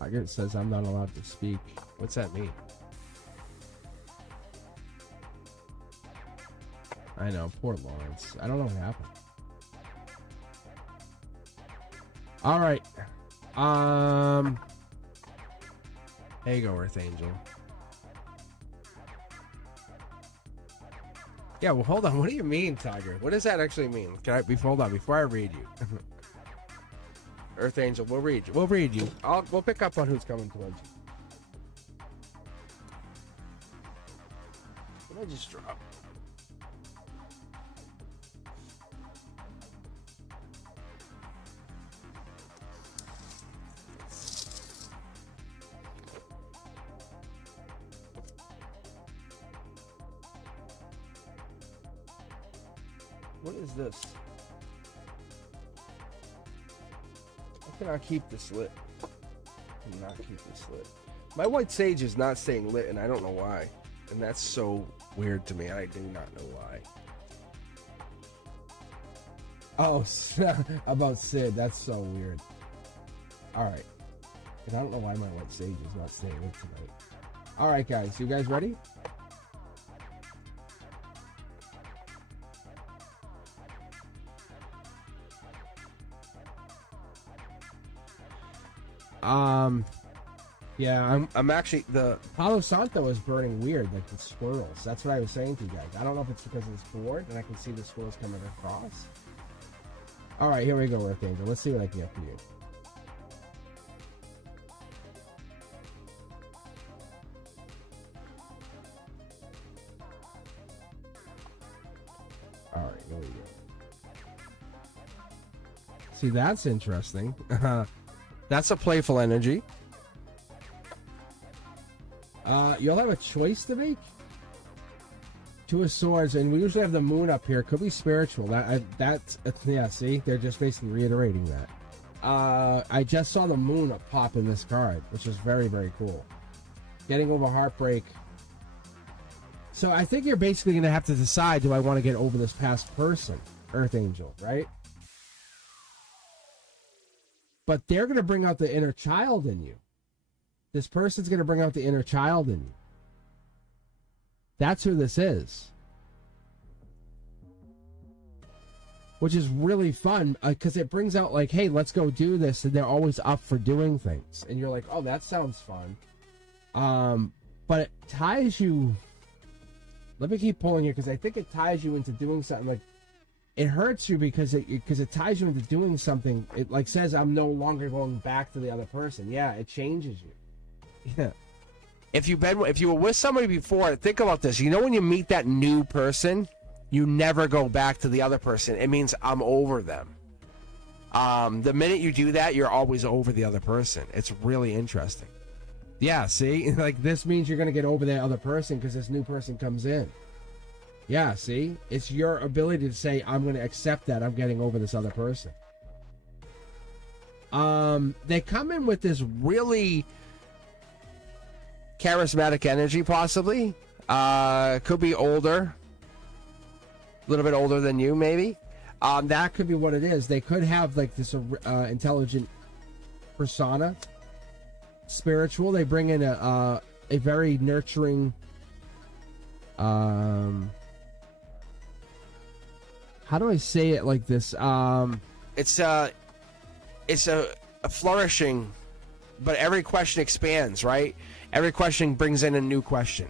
I guess it says I'm not allowed to speak. What's that mean? I know, poor Lawrence. I don't know what happened. All right. There you go, Earth Angel. Yeah, well, hold on. What do you mean, Tiger? What does that actually mean? Hold on, before I read you. Earth Angel, we'll read you. We'll pick up on who's coming towards you. What did I just drop? What is this? I cannot keep this lit. I cannot keep this lit. My white sage is not staying lit, and I don't know why. And that's so weird to me. I do not know why. Oh, about Sid. That's so weird. Alright. And I don't know why my white sage is not staying lit tonight. Alright, guys. You guys ready? Yeah, I'm actually, the Palo Santo is burning weird, like the squirrels. That's what I was saying to you guys. I don't know if it's because it's bored and I can see the squirrels coming across. Alright, here we go, Earth Angel. Let's see what I can get for you. Alright, here we go. See, that's interesting. That's a playful energy. You'll have a choice to make. Two of Swords, and we usually have the moon up here. Could be spiritual. That's yeah. See, they're just basically reiterating that. I just saw the moon pop in this card, which is very, very cool. Getting over heartbreak. So I think you're basically going to have to decide: do I want to get over this past person, Earth Angel, right? But they're going to bring out the inner child in you. This person's going to bring out the inner child in you. That's who this is. Which is really fun because it brings out like, hey, let's go do this. And they're always up for doing things. And you're like, oh, that sounds fun. But it ties you. Let me keep pulling here because I think it ties you into doing something. Like, it hurts you because it ties you into doing something. It like says, I'm no longer going back to the other person. Yeah, it changes you. Yeah. If you were with somebody before, think about this. You know, when you meet that new person, you never go back to the other person. It means I'm over them. The minute you do that, you're always over the other person. It's really interesting. Yeah, see? Like, this means you're going to get over that other person because this new person comes in. Yeah, see? It's your ability to say, I'm going to accept that I'm getting over this other person. They come in with this really charismatic energy, possibly. Could be older. A little bit older than you, maybe. That could be what it is. They could have, like, this intelligent persona. Spiritual. They bring in a very nurturing... how do I say it like this? It's a flourishing, but every question expands, right? Every question brings in a new question.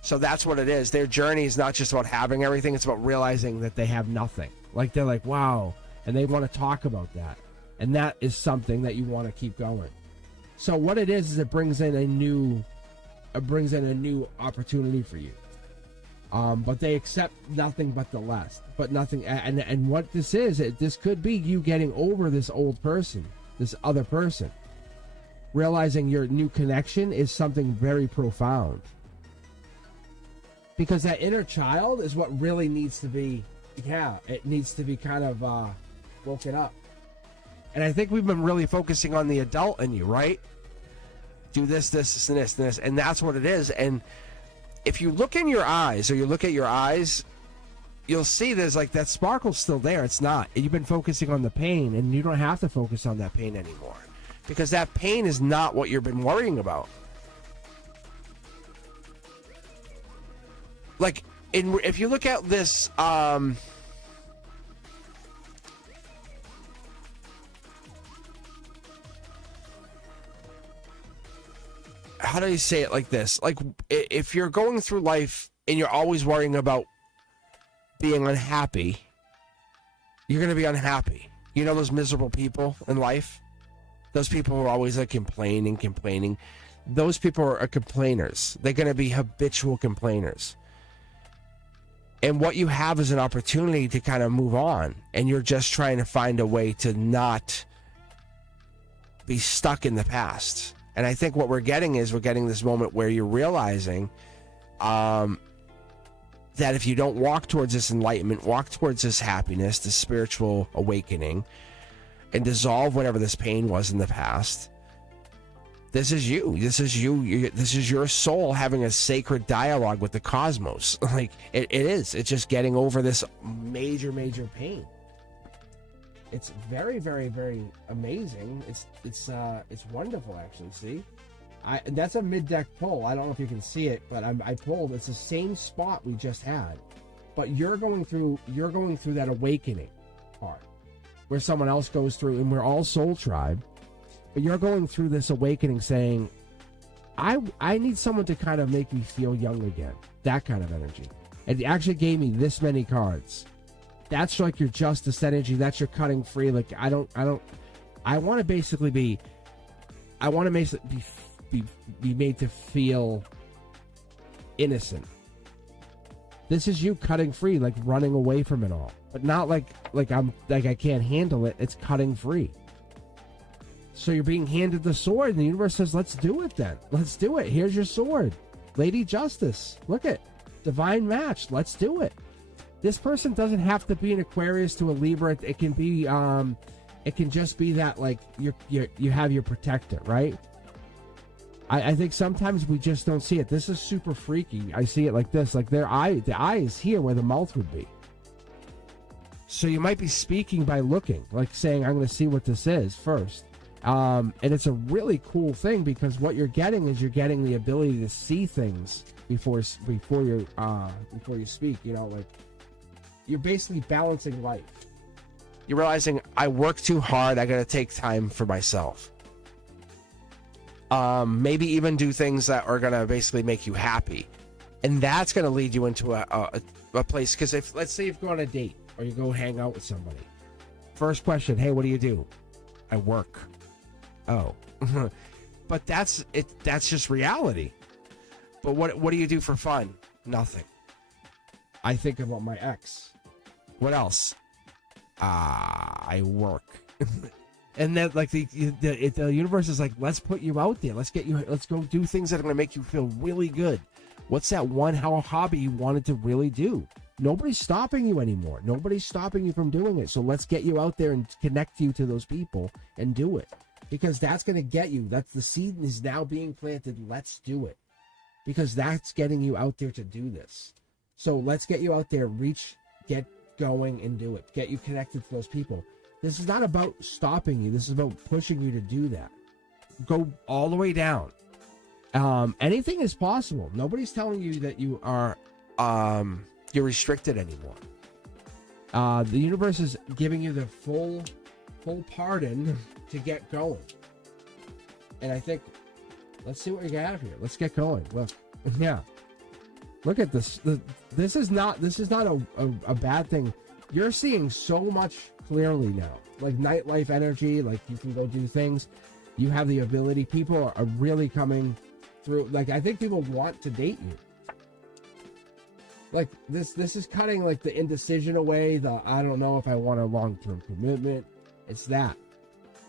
So that's what it is. Their journey is not just about having everything, it's about realizing that they have nothing. Like, they're like, wow, and they want to talk about that. And that is something that you want to keep going. So what it is it brings in a new opportunity for you. But they accept nothing but the less, but nothing. And what this is, this could be you getting over this old person, this other person, realizing your new connection is something very profound. Because that inner child is what really needs to be, it needs to be kind of woken up. And I think we've been really focusing on the adult in you, right? Do this, and this, and that's what it is. And if you look in your eyes, or you look at your eyes, you'll see there's like that sparkle's still there. It's not. You've been focusing on the pain, and you don't have to focus on that pain anymore. Because that pain is not what you've been worrying about. Like, if you look at this, how do you say it like this? Like, if you're going through life and you're always worrying about being unhappy, you're going to be unhappy. You know those miserable people in life? Those people who are always like complaining. Those people are complainers. They're going to be habitual complainers. And what you have is an opportunity to kind of move on. And you're just trying to find a way to not be stuck in the past. And I think what we're getting this moment where you're realizing that if you don't walk towards this enlightenment, walk towards this happiness, this spiritual awakening, and dissolve whatever this pain was in the past, this is you. This is your soul having a sacred dialogue with the cosmos. Like, it is. It's just getting over this major pain. It's very, very, very amazing. It's wonderful, actually. See, that's a mid-deck pull. I don't know if you can see it, but I pulled. It's the same spot we just had, but you're going through that awakening part where someone else goes through, and we're all soul tribe. But you're going through this awakening, saying, "I need someone to kind of make me feel young again." That kind of energy. And it actually gave me this many cards. That's like your justice energy. That's your cutting free. Like, I want to basically be made to feel innocent. This is you cutting free, like running away from it all, but not like I can't handle it. It's cutting free. So you're being handed the sword, and the universe says, "Let's do it then. Let's do it. Here's your sword, Lady Justice. Look at divine match. Let's do it." This person doesn't have to be an Aquarius to a Libra. It can be, it can just be that, like, you have your protector, right? I think sometimes we just don't see it. This is super freaky. I see it like this, like the eye is here where the mouth would be. So you might be speaking by looking, like saying, "I'm going to see what this is first." And it's a really cool thing, because what you're getting is the ability to see things before you speak. You know, like, you're basically balancing life. You're realizing, I work too hard. I got to take time for myself. Maybe even do things that are going to basically make you happy. And that's going to lead you into a place. Because if, let's say you go on a date or you go hang out with somebody. First question, hey, what do you do? I work. Oh. But that's it. That's just reality. But what do you do for fun? Nothing. I think about my ex. What else? I work. And then like the universe is like, let's put you out there. Let's go do things that are going to make you feel really good. What's that one hobby you wanted to really do? Nobody's stopping you anymore. Nobody's stopping you from doing it. So let's get you out there and connect you to those people and do it. Because that's going to get you. That's the seed is now being planted. Let's do it. Because that's getting you out there to do this. So let's get you out there, get going and do it. Get you connected to those people. This is not about stopping you. This is about pushing you to do that. Go all the way down. Anything is possible. Nobody's telling you that you are you're restricted anymore. The universe is giving you the full pardon to get going. And I think, let's see what we got here. Let's get going. Look, yeah. Look at this. This is not a bad thing. You're seeing so much clearly now. Like nightlife energy, like you can go do things. You have the ability. People are really coming through. Like I think people want to date you. Like this is cutting like the indecision away. I don't know if I want a long-term commitment. It's that.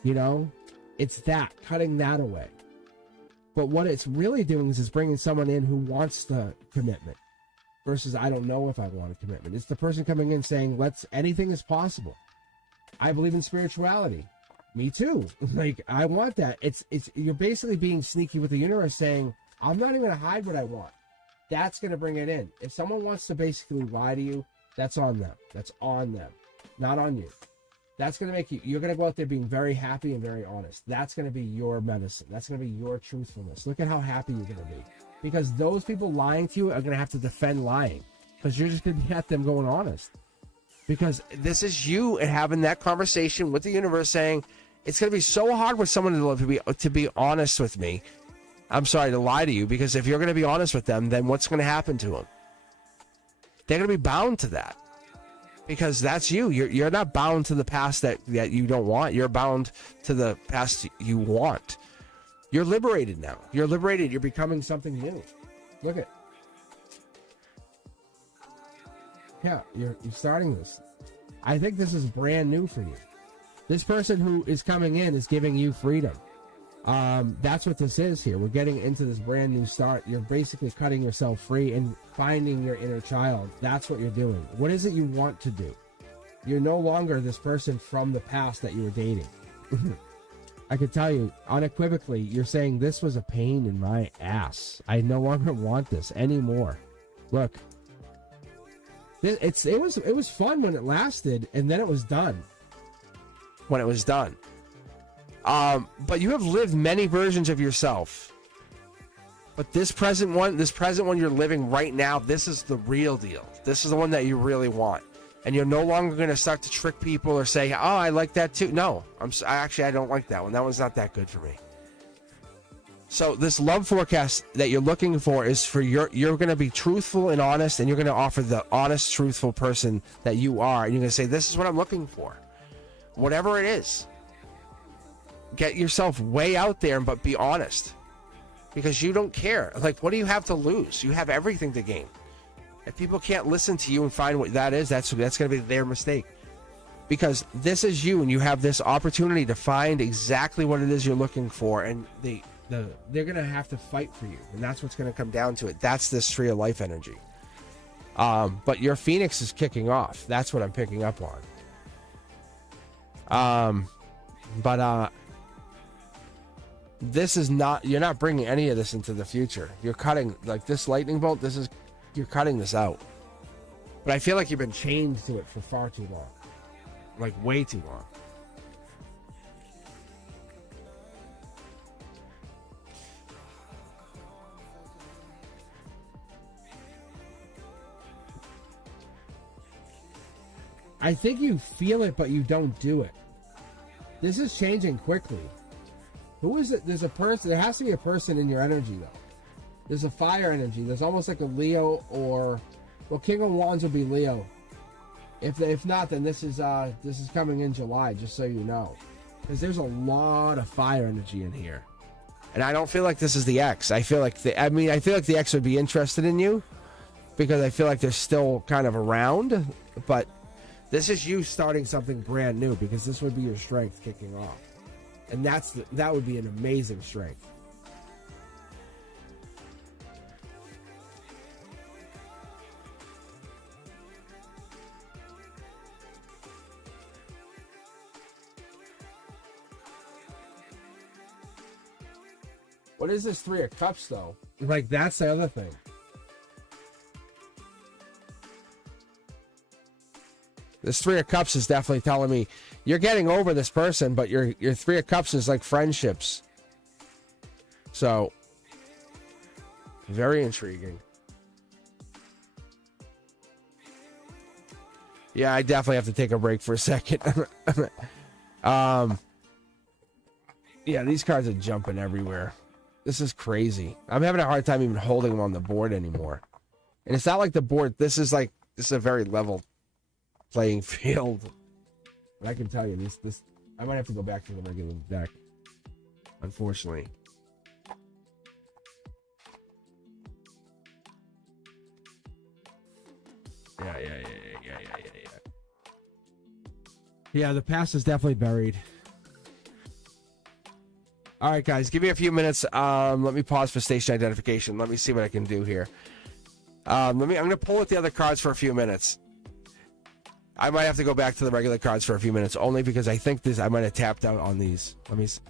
You know? It's that. Cutting that away. But what it's really doing is bringing someone in who wants the commitment versus I don't know if I want a commitment. It's the person coming in saying, anything is possible. I believe in spirituality. Me too. Like, I want that. You're basically being sneaky with the universe saying, I'm not even going to hide what I want. That's going to bring it in. If someone wants to basically lie to you, that's on them. That's on them. Not on you. That's going to make you're going to go out there being very happy and very honest. That's going to be your medicine. That's going to be your truthfulness. Look at how happy you're going to be. Because those people lying to you are going to have to defend lying. Because you're just going to be at them going honest. Because this is you and having that conversation with the universe saying, it's going to be so hard with someone to be honest with me. I'm sorry, to lie to you. Because if you're going to be honest with them, then what's going to happen to them? They're going to be bound to that. Because that's you. You're not bound to the past that you don't want. You're bound to the past you want. You're liberated now. You're liberated. You're becoming something new. Look at. Yeah, you're starting this. I think this is brand new for you. This person who is coming in is giving you freedom. That's what this is here. We're getting into this brand new start. You're basically cutting yourself free and finding your inner child. That's what you're doing. What is it you want to do? You're no longer this person from the past that you were dating. I could tell you unequivocally, you're saying this was a pain in my ass. I no longer want this anymore. Look, it was fun when it lasted, and then it was done. When it was done. But you have lived many versions of yourself. But this present one you're living right now, this is the real deal. This is the one that you really want. And you're no longer going to start to trick people or say, oh, I like that too. No, I don't like that one. That one's not that good for me. So this love forecast that you're looking for is for you're going to be truthful and honest, and you're going to offer the honest, truthful person that you are. And you're going to say, this is what I'm looking for. Whatever it is. Get yourself way out there, but be honest. Because you don't care. Like, what do you have to lose? You have everything to gain. If people can't listen to you and find what that is, that's going to be their mistake. Because this is you, and you have this opportunity to find exactly what it is you're looking for, and they're going to have to fight for you, and that's what's going to come down to it. That's this tree of life energy. But your phoenix is kicking off. That's what I'm picking up on. This is not, you're not bringing any of this into the future. You're cutting, like this lightning bolt, you're cutting this out. But I feel like you've been chained to it for far too long. Like way too long. I think you feel it, but you don't do it. This is changing quickly. Who is it? There's a person. There has to be a person in your energy, though. There's a fire energy. There's almost like a Leo or... Well, King of Wands would be Leo. If not, then this is coming in July, just so you know. Because there's a lot of fire energy in here. And I don't feel like this is the ex. I feel like the ex would be interested in you. Because I feel like they're still kind of around. But this is you starting something brand new. Because this would be your strength kicking off. And that would be an amazing strength. What is this Three of Cups, though? Like, that's the other thing. This Three of Cups is definitely telling me you're getting over this person, but your Three of Cups is like friendships. So, very intriguing. Yeah, I definitely have to take a break for a second. Yeah, these cards are jumping everywhere. This is crazy. I'm having a hard time even holding them on the board anymore. And it's not like the board. This is a very level playing field. And I can tell you, this I might have to go back to the regular deck, unfortunately. Yeah. Yeah, the past is definitely buried. All right, guys, give me a few minutes. Let me pause for station identification. Let me see what I can do here. I'm going to pull at the other cards for a few minutes. I might have to go back to the regular cards for a few minutes, only because I think I might have tapped out on these. Let me see.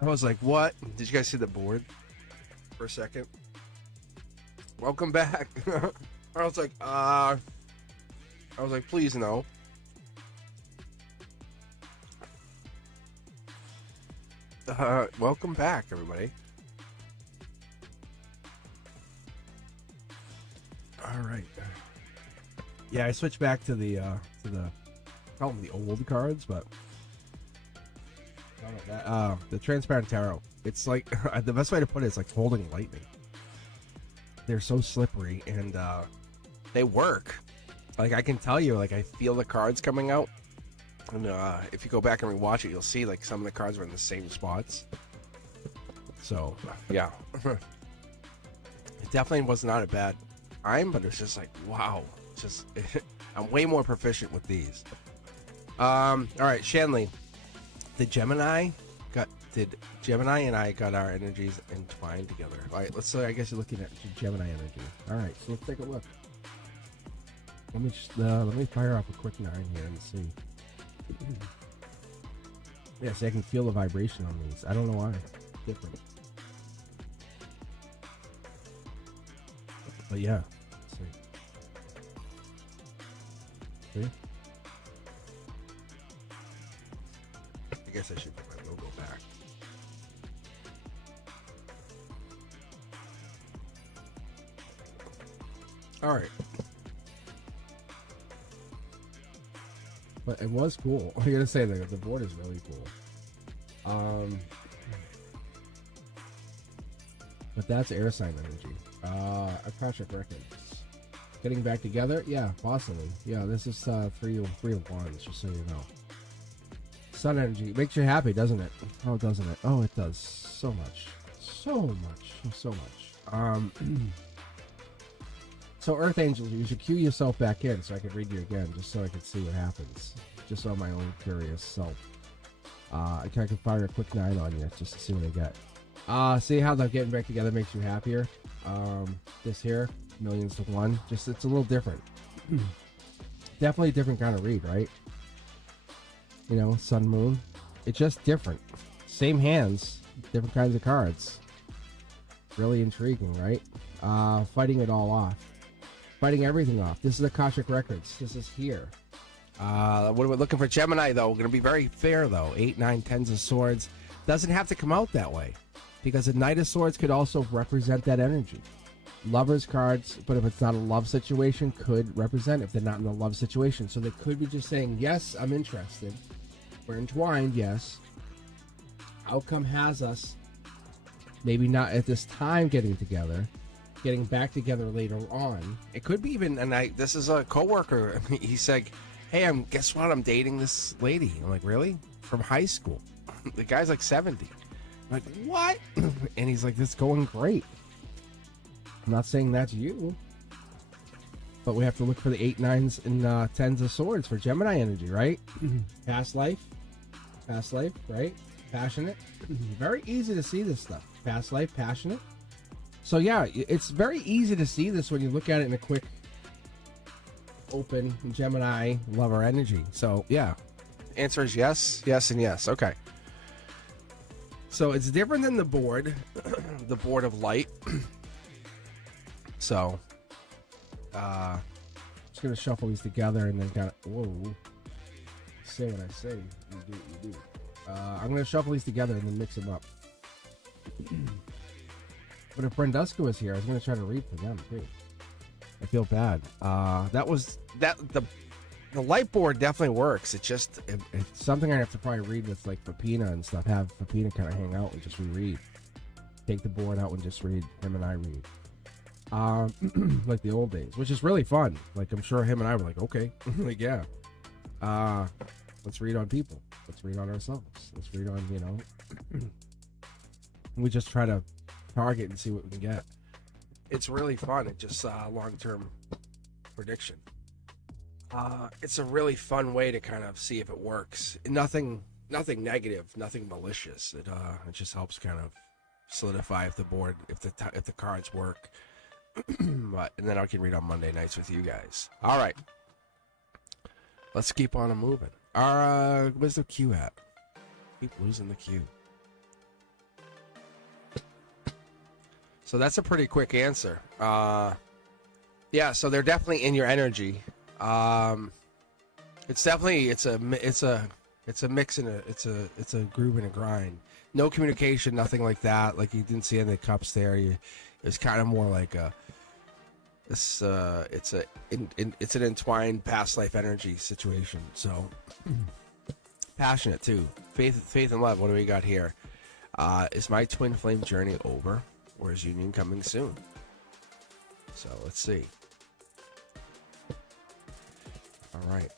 I was like, what? Did you guys see the board for a second? Welcome back. I was like, please no. Welcome back, everybody. All right. Yeah, I switched back to the call them the old cards, but the transparent tarot. It's like the best way to put it is like holding lightning. They're so slippery and they work. Like I can tell you, like I feel the cards coming out. And if you go back and rewatch it, you'll see like some of the cards were in the same spots. So yeah, it definitely was not a bad time, but it's just like wow, just I'm way more proficient with these. All right, Shanley, did Gemini and I got our energies entwined together? All right, let's. I guess you're looking at Gemini energy. All right, so let's take a look. Let me fire up a quick 9 here and see. Yeah, see, I can feel the vibration on these. I don't know why. It's different. But yeah. Let's see. See? I guess I should put my logo back. All right. But it was cool. I gotta say the board is really cool. But that's air sign energy. Akashic records. Getting back together? Yeah, possibly. Yeah, this is 3 of Wands, just so you know. Sun energy makes you happy, doesn't it? Oh, doesn't it? Oh, it does so much, so much, so much. So Earth Angels, you should cue yourself back in so I could read you again, just so I could see what happens. Just on my own curious self. I can fire a quick 9 on you just to see what I get. See how the getting back together makes you happier? This here, millions to one. Just it's a little different. Definitely a different kind of read, right? You know, Sun Moon. It's just different. Same hands, different kinds of cards. Really intriguing, right? Fighting it all off. Fighting everything off. This is Akashic Records. This is here. What are we looking for? Gemini, though. We're going to be very fair, though. 8, 9, 10s of swords. Doesn't have to come out that way. Because a Knight of Swords could also represent that energy. Lovers cards, but if it's not a love situation, could represent if they're not in a love situation. So they could be just saying, yes, I'm interested. We're entwined, yes. Outcome has us maybe not at this time getting together. Getting back together later on. It could be even, and this is a coworker. He's like, hey, guess what? I'm dating this lady. I'm like, really? From high school. The guy's like 70. I'm like, what? And he's like, this is going great. I'm not saying that's you. But we have to look for the 8, 9s, and 10s of swords for Gemini energy, right? Past life, right? Passionate. Very easy to see this stuff. Past life, passionate. So yeah, it's very easy to see this when you look at it in a quick open Gemini lover energy. So yeah, answer is yes, yes, and yes. Okay. So it's different than the board, the board of light. So, just gonna shuffle these together and then kind of whoa. Say what I say. You do. I'm gonna shuffle these together and then mix them up. But if Brendusco was here, I was going to try to read for them too. I feel bad. The light board definitely works. It's just it's something I have to probably read with like Papina and stuff. Have Papina kind of hang out and just reread. Take the board out and just read. Him and I read. Like the old days, which is really fun. Like I'm sure him and I were like, okay, like yeah. Let's read on people. Let's read on ourselves. Let's read on we just try to target and see what we can get. It's really fun. It's just long-term prediction. It's a really fun way to kind of see if it works. Nothing negative, nothing malicious. It just helps kind of solidify if the board, if the cards work. And then I can read on Monday nights with you guys. All right, let's keep on moving. Where's the queue at? Keep losing the queue. So that's a pretty quick answer. Yeah, so they're definitely in your energy. It's definitely it's a mix and it's a groove and a grind. No communication, nothing like that. Like you didn't see any of the cups there. It's kind of more like it's an entwined past life energy situation. So passionate too. Faith and love. What do we got here? Is my twin flame journey over, or is union coming soon? So let's see. All right.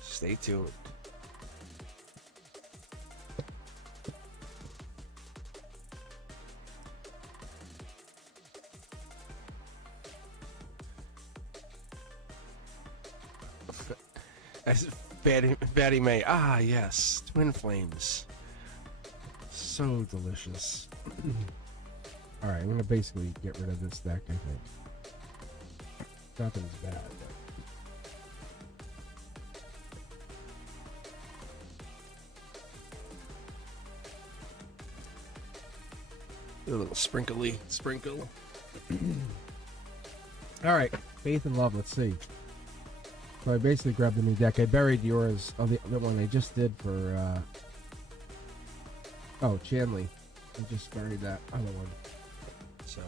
Stay tuned. As Betty May. Ah, yes. Twin flames. So delicious. All right, I'm gonna basically get rid of this deck. I think nothing's bad. A little sprinkle. All right, Faith and Love. Let's see. So I basically grabbed the new deck. I buried yours of the one I just did for. Oh, Chanley. I just buried that other one. So.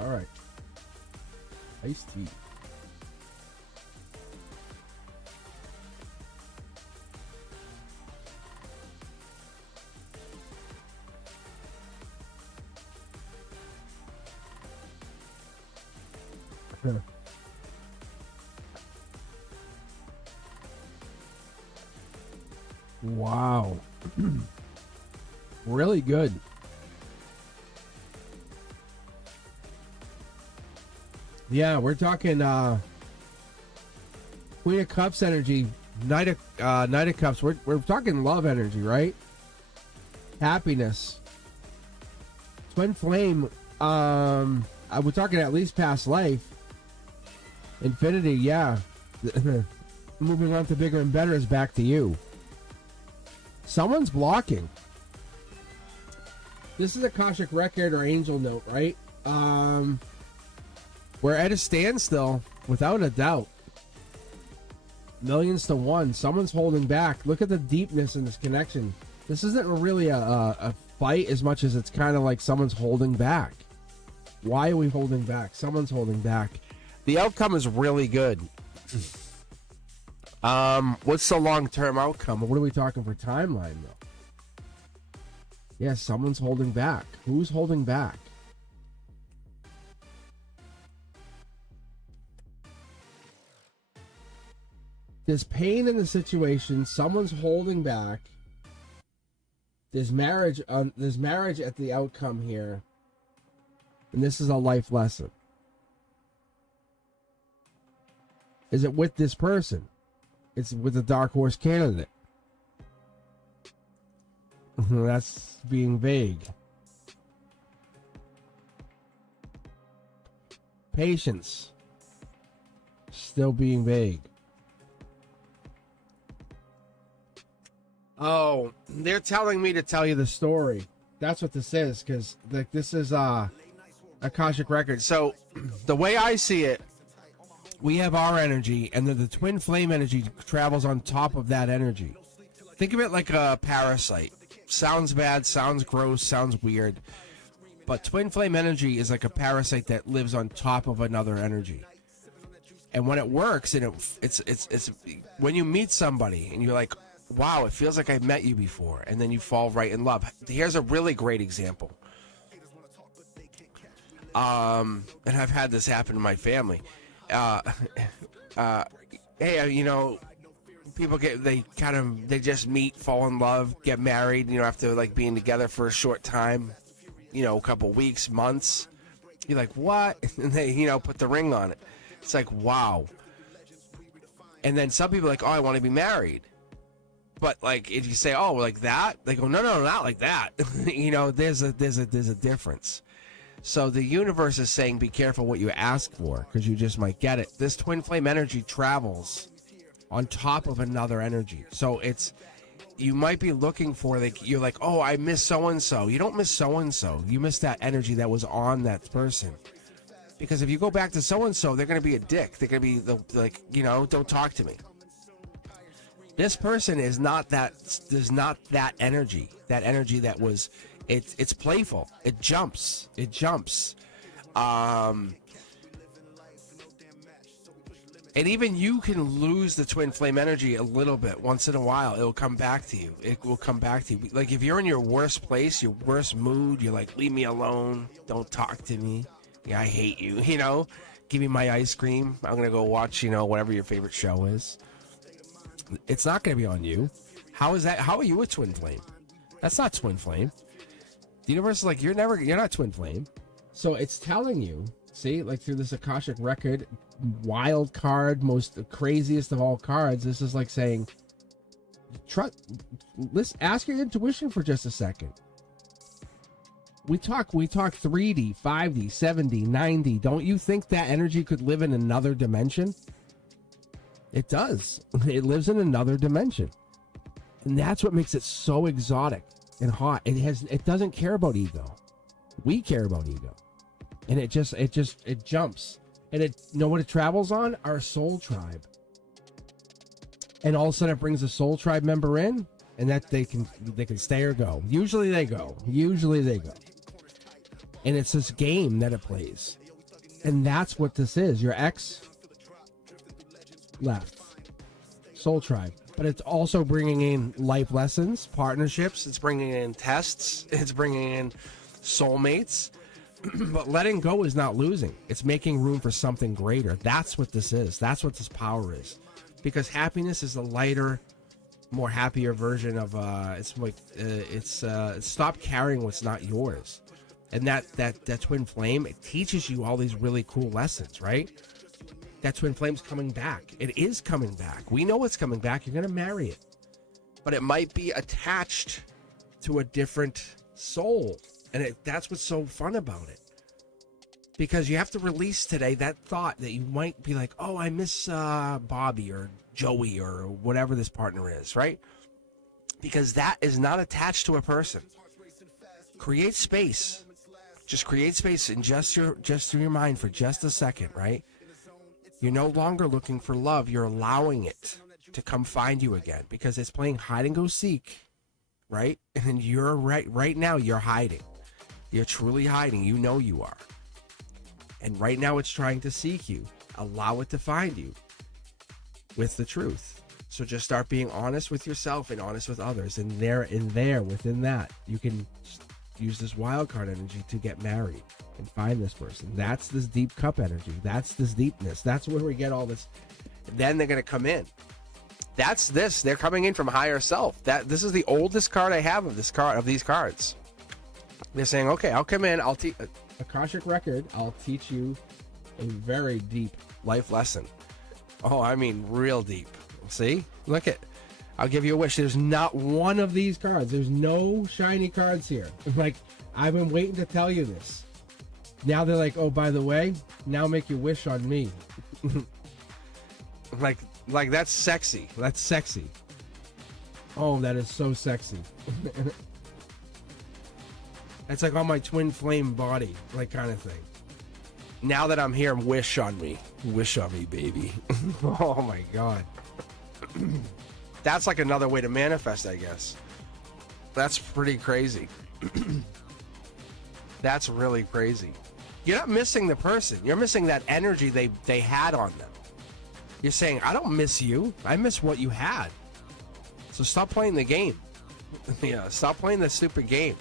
All right. Iced tea. Wow. Really good. Yeah, we're talking Queen of Cups energy, Knight of Cups. We're talking love energy, right? Happiness. Twin flame. We're talking at least past life. Infinity, yeah. Moving on to bigger and better is back to you. Someone's blocking. This is a Akashic record or angel note, right? We're at a standstill, without a doubt. Millions to one. Someone's holding back. Look at the deepness in this connection. This isn't really a fight as much as it's kind of like someone's holding back. Why are we holding back? Someone's holding back. The outcome is really good. What's the long-term outcome? What are we talking for timeline, though? Yeah, someone's holding back. Who's holding back? There's pain in the situation. Someone's holding back. There's marriage. There's marriage at the outcome here, and this is a life lesson. Is it with this person? It's with the dark horse candidate. That's being vague. Patience. Still being vague. Oh, they're telling me to tell you the story. That's what this is, because this is Akashic Records. So, the way I see it, we have our energy, and then the twin flame energy travels on top of that energy. Think of it like a parasite. Sounds bad, sounds gross, sounds weird. But twin flame energy is like a parasite that lives on top of another energy. And when it works, and it's when you meet somebody and you're like, wow, it feels like I've met you before, and then you fall right in love. Here's a really great example. And I've had this happen in my family. Hey, you know, people they just meet, fall in love, get married, you know, after like being together for a short time, you know, a couple weeks, months. You're like, what? And they, you know, put the ring on it. It's like, wow. And then some people are like, oh, I want to be married. But like, if you say, oh, like that, they go, no, not like that. You know, there's a difference. So the universe is saying be careful what you ask for, because you just might get it. This twin flame energy travels on top of another energy. So you might be looking for, like, you're like, oh, I miss so-and-so. You don't miss so-and-so. You miss that energy that was on that person. Because if you go back to so-and-so, they're going to be a dick. They're going to be like, don't talk to me. This person is not that. There's not that energy. That energy that was. It's playful. It jumps. And even you can lose the twin flame energy a little bit once in a while. It'll come back to you. It will come back to you. Like if you're in your worst place, your worst mood, you're like, leave me alone. Don't talk to me. Yeah, I hate you. Give me my ice cream. I'm gonna go watch, whatever your favorite show is. It's not gonna be on you. How is that? How are you a twin flame? That's not twin flame. The universe is like, you're not twin flame. So it's telling you, see, like through this Akashic record, wild card, most craziest of all cards, this is like saying, let's ask your intuition for just a second. We talk 3D, 5D, 7D, 9D. Don't you think that energy could live in another dimension? It does. It lives in another dimension. And that's what makes it so exotic and hot. It doesn't care about ego. We care about ego. And it jumps. And you know what it travels on? Our soul tribe. And all of a sudden it brings a soul tribe member in, and that they can stay or go. Usually they go. And it's this game that it plays. And that's what this is. Your ex left. Soul tribe. But it's also bringing in life lessons, partnerships. It's bringing in tests. It's bringing in soulmates. But letting go is not losing. It's making room for something greater. That's what this is. That's what this power is. Because happiness is a lighter, more happier version of stop carrying what's not yours. And that twin flame, it teaches you all these really cool lessons, right? That twin flame's coming back. It is coming back. We know it's coming back. You're going to marry it. But it might be attached to a different soul. And that's what's so fun about it. Because you have to release today that thought that you might be like, oh, I miss Bobby or Joey or whatever this partner is, right? Because that is not attached to a person. Create space. Just create space in just your mind for just a second, right? You're no longer looking for love. You're allowing it to come find you again because it's playing hide and go seek, right? And you're right now you're hiding. You're truly hiding. You know you are. And right now it's trying to seek you. Allow it to find you with the truth. So just start being honest with yourself and honest with others. And within that, you can use this wild card energy to get married and find this person. That's this deep cup energy. That's this deepness. That's where we get all this. Then they're going to come in. That's this. They're coming in from higher self. This is the oldest card I have of these cards. They're saying, okay, I'll come in. I'll teach Akashic record. I'll teach you a very deep life lesson. Oh, I mean, real deep. See? Look at. I'll give you a wish. There's not one of these cards. There's no shiny cards here. Like, I've been waiting to tell you this. Now they're like, oh, by the way, now make your wish on me. like that's sexy. That's sexy. Oh, that is so sexy. It's like on my twin flame body, like kind of thing. Now that I'm here, wish on me. Wish on me, baby. Oh my God. That's like another way to manifest, I guess. That's pretty crazy. That's really crazy. You're not missing the person. You're missing that energy they had on them. You're saying, I don't miss you. I miss what you had. So stop playing the game. Yeah, stop playing the stupid game.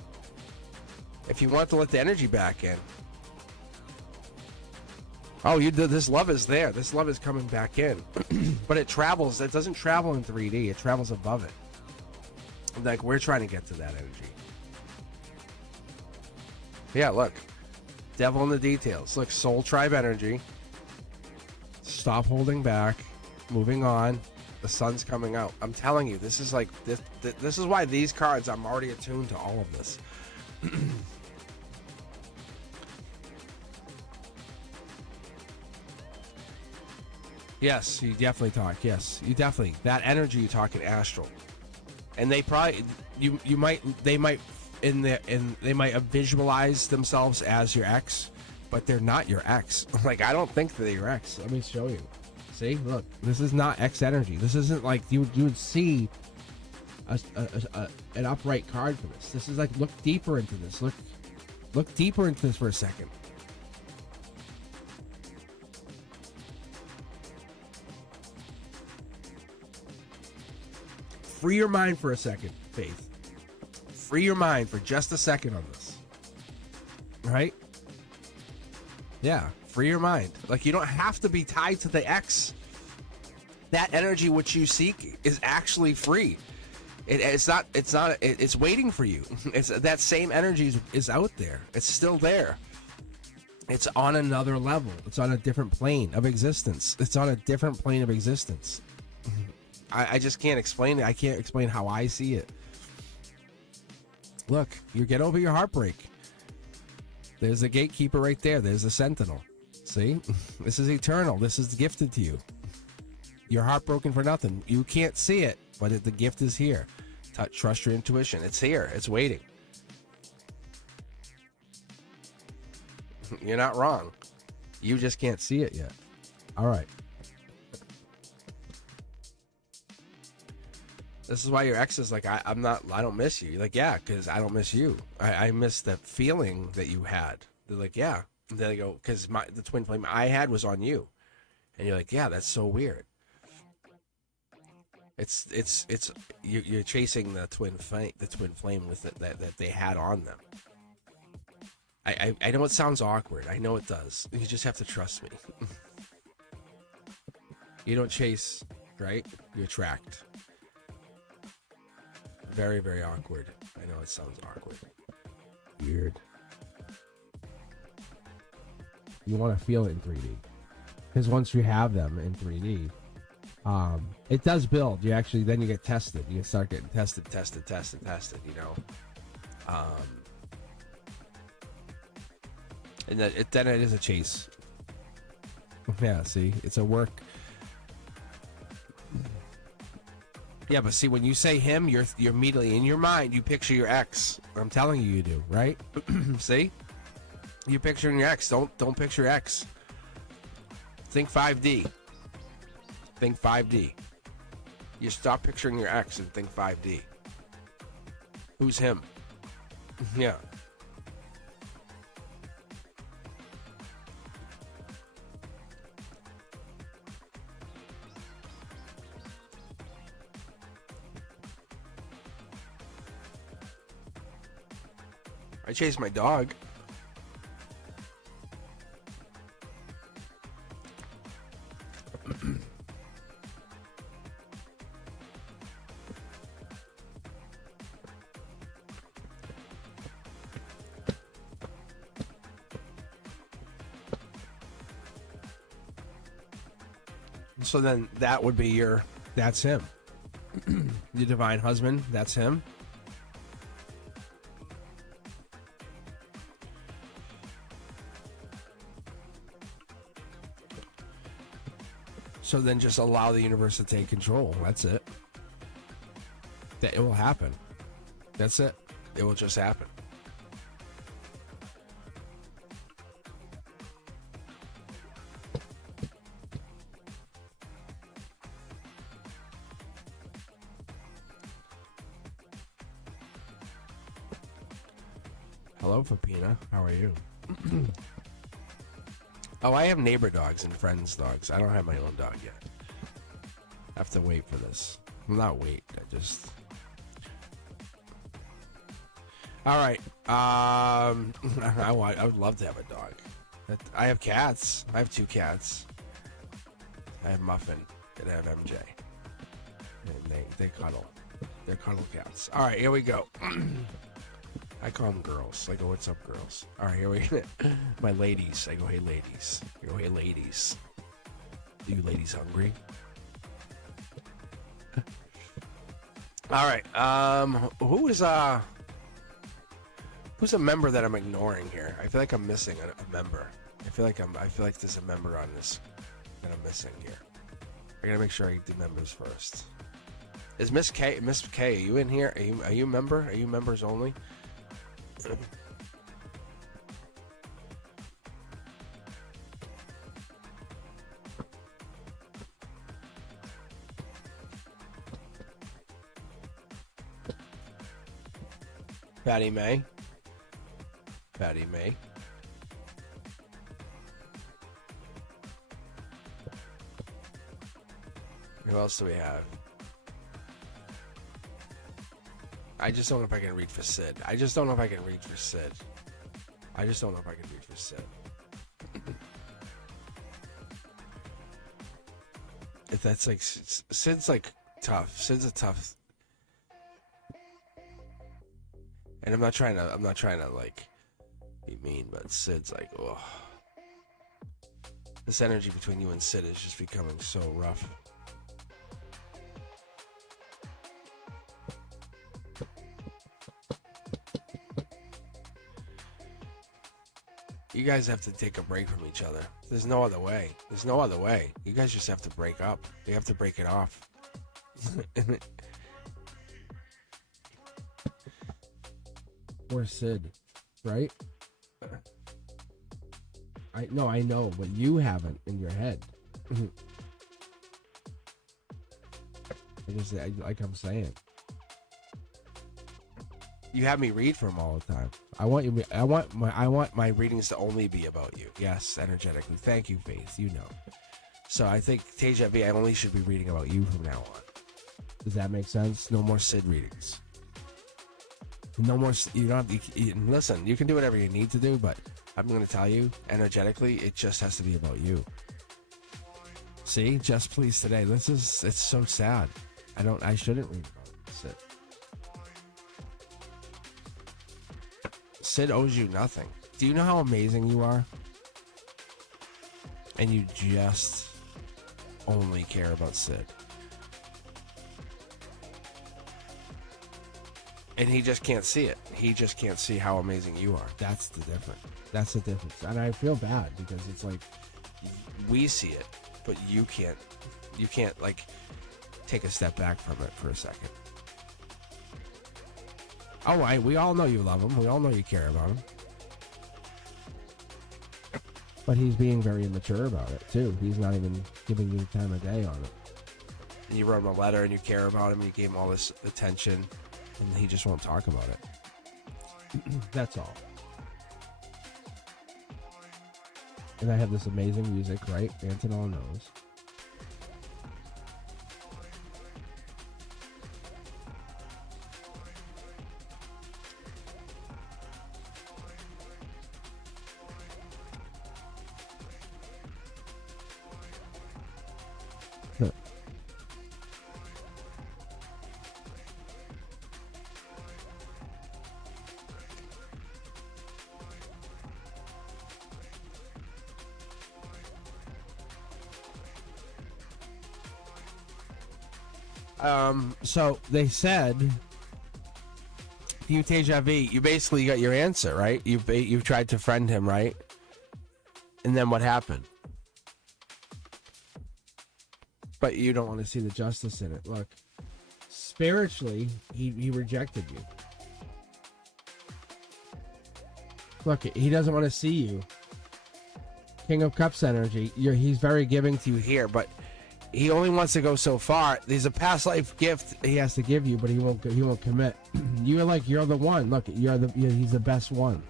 If you want to let the energy back in. Oh, this love is there. This love is coming back in. But it travels. It doesn't travel in 3D. It travels above it. Like, we're trying to get to that energy. Yeah, look. Devil in the details. Look, soul tribe energy. Stop holding back. Moving on. The sun's coming out. I'm telling you, this is like... This is why these cards, I'm already attuned to all of this. Yes, you definitely talk. Yes, you definitely. That energy you talk in astral, and they probably you might they might they might visualize themselves as your ex, but they're not your ex. Like I don't think they're your ex. Let me show you. See, look, this is not ex energy. This isn't like you would see an upright card for this. This is like look deeper into this. Look deeper into this for a second. Free your mind for a second, Faith. Free your mind for just a second on this. Right? Yeah, free your mind. Like you don't have to be tied to the X. That energy which you seek is actually free. It's not. It's waiting for you. It's that same energy is out there. It's still there. It's on another level. It's on a different plane of existence. It's on a different plane of existence. I just can't explain it. I can't explain how I see it. Look, you get over your heartbreak. There's the gatekeeper right there. There's the sentinel. See? This is eternal. This is gifted to you. You're heartbroken for nothing. You can't see it, but the gift is here. Trust your intuition. It's here. It's waiting. You're not wrong. You just can't see it yet. All right. This is why your ex is like, I don't miss you. You're like, yeah, because I don't miss you. I miss the feeling that you had. They're like, yeah. And then they go, because the twin flame I had was on you. And you're like, yeah, that's so weird. You're chasing the twin flame with it that they had on them. I know it sounds awkward. I know it does. You just have to trust me. You don't chase, right? You attract. Very, very awkward. I know it sounds awkward. Weird. You want to feel it in 3D. Because once you have them in 3D, it does build. You actually, then you get tested. You start getting tested, you know. And then it is a chase. Yeah, see? It's a work. Yeah, but see, when you say him, you're immediately in your mind. You picture your ex. I'm telling you, you do, right? See, you picturing your ex. Don't picture X. Think 5D. Think 5D. You stop picturing your ex and think 5D. Who's him? Yeah. I chased my dog. So then that would be that's him. The divine husband, that's him. So then just allow the universe to take control. That's it. It will happen. That's it. It will just happen. Hello, Fapina. How are you? Oh, I have neighbor dogs and friends' dogs. I don't have my own dog yet. I have to wait for this. Well, not wait. I just... All right. I would love to have a dog. I have cats. I have 2 cats. I have Muffin and I have MJ. And they cuddle. They're cuddle cats. All right, here we go. I call them girls. I go, what's up, girls? All right, here we go. My ladies. I go, hey, ladies. I go, hey, ladies. Are you ladies hungry? All right. Who's a member that I'm ignoring here? I feel like I'm missing a member. I feel like there's a member on this that I'm missing here. I gotta make sure I do members first. Is Miss K, are you in here? Are you a member? Are you members only? Patty May. Patty May. Who else do we have? I just don't know if I can read for Sid. I just don't know if I can read for Sid. If that's like Sid's like tough. Sid's a tough. And I'm not trying to like be mean, but Sid's like, oh. This energy between you and Sid is just becoming so rough. You guys have to take a break from each other. There's no other way. You guys just have to break up. You have to break it off. Or Sid, right? I know, but you haven't in your head. Like I'm saying. You have me read for him all the time. I want my readings to only be about you. Yes, energetically. Thank you, Faith. You know. So I think Teja V, I only should be reading about you from now on. Does that make sense? No more Sid readings. No more. You don't have to, listen. You can do whatever you need to do, but I'm going to tell you, energetically, it just has to be about you. See, just please today. It's so sad. I shouldn't read about Sid. Sid owes you nothing. Do you know how amazing you are? And you just only care about Sid. And he just can't see it. He just can't see how amazing you are. That's the difference. And I feel bad because it's like we see it, but you can't like take a step back from it for a second. Oh, we all know you love him. We all know you care about him. But he's being very immature about it, too. He's not even giving you the time of day on it. And you wrote him a letter and you care about him and you gave him all this attention and he just won't talk about it. That's all. And I have this amazing music, right? Antonella knows. So they said, you Teja V, you basically got your answer, right? You've tried to friend him, right? And then what happened? But you don't want to see the justice in it. Look, spiritually, he rejected you. Look, he doesn't want to see you. King of Cups energy. He's very giving to you here, but he only wants to go so far. There's a past life gift he has to give you, but he won't commit. You're the one. Look, he's the best one.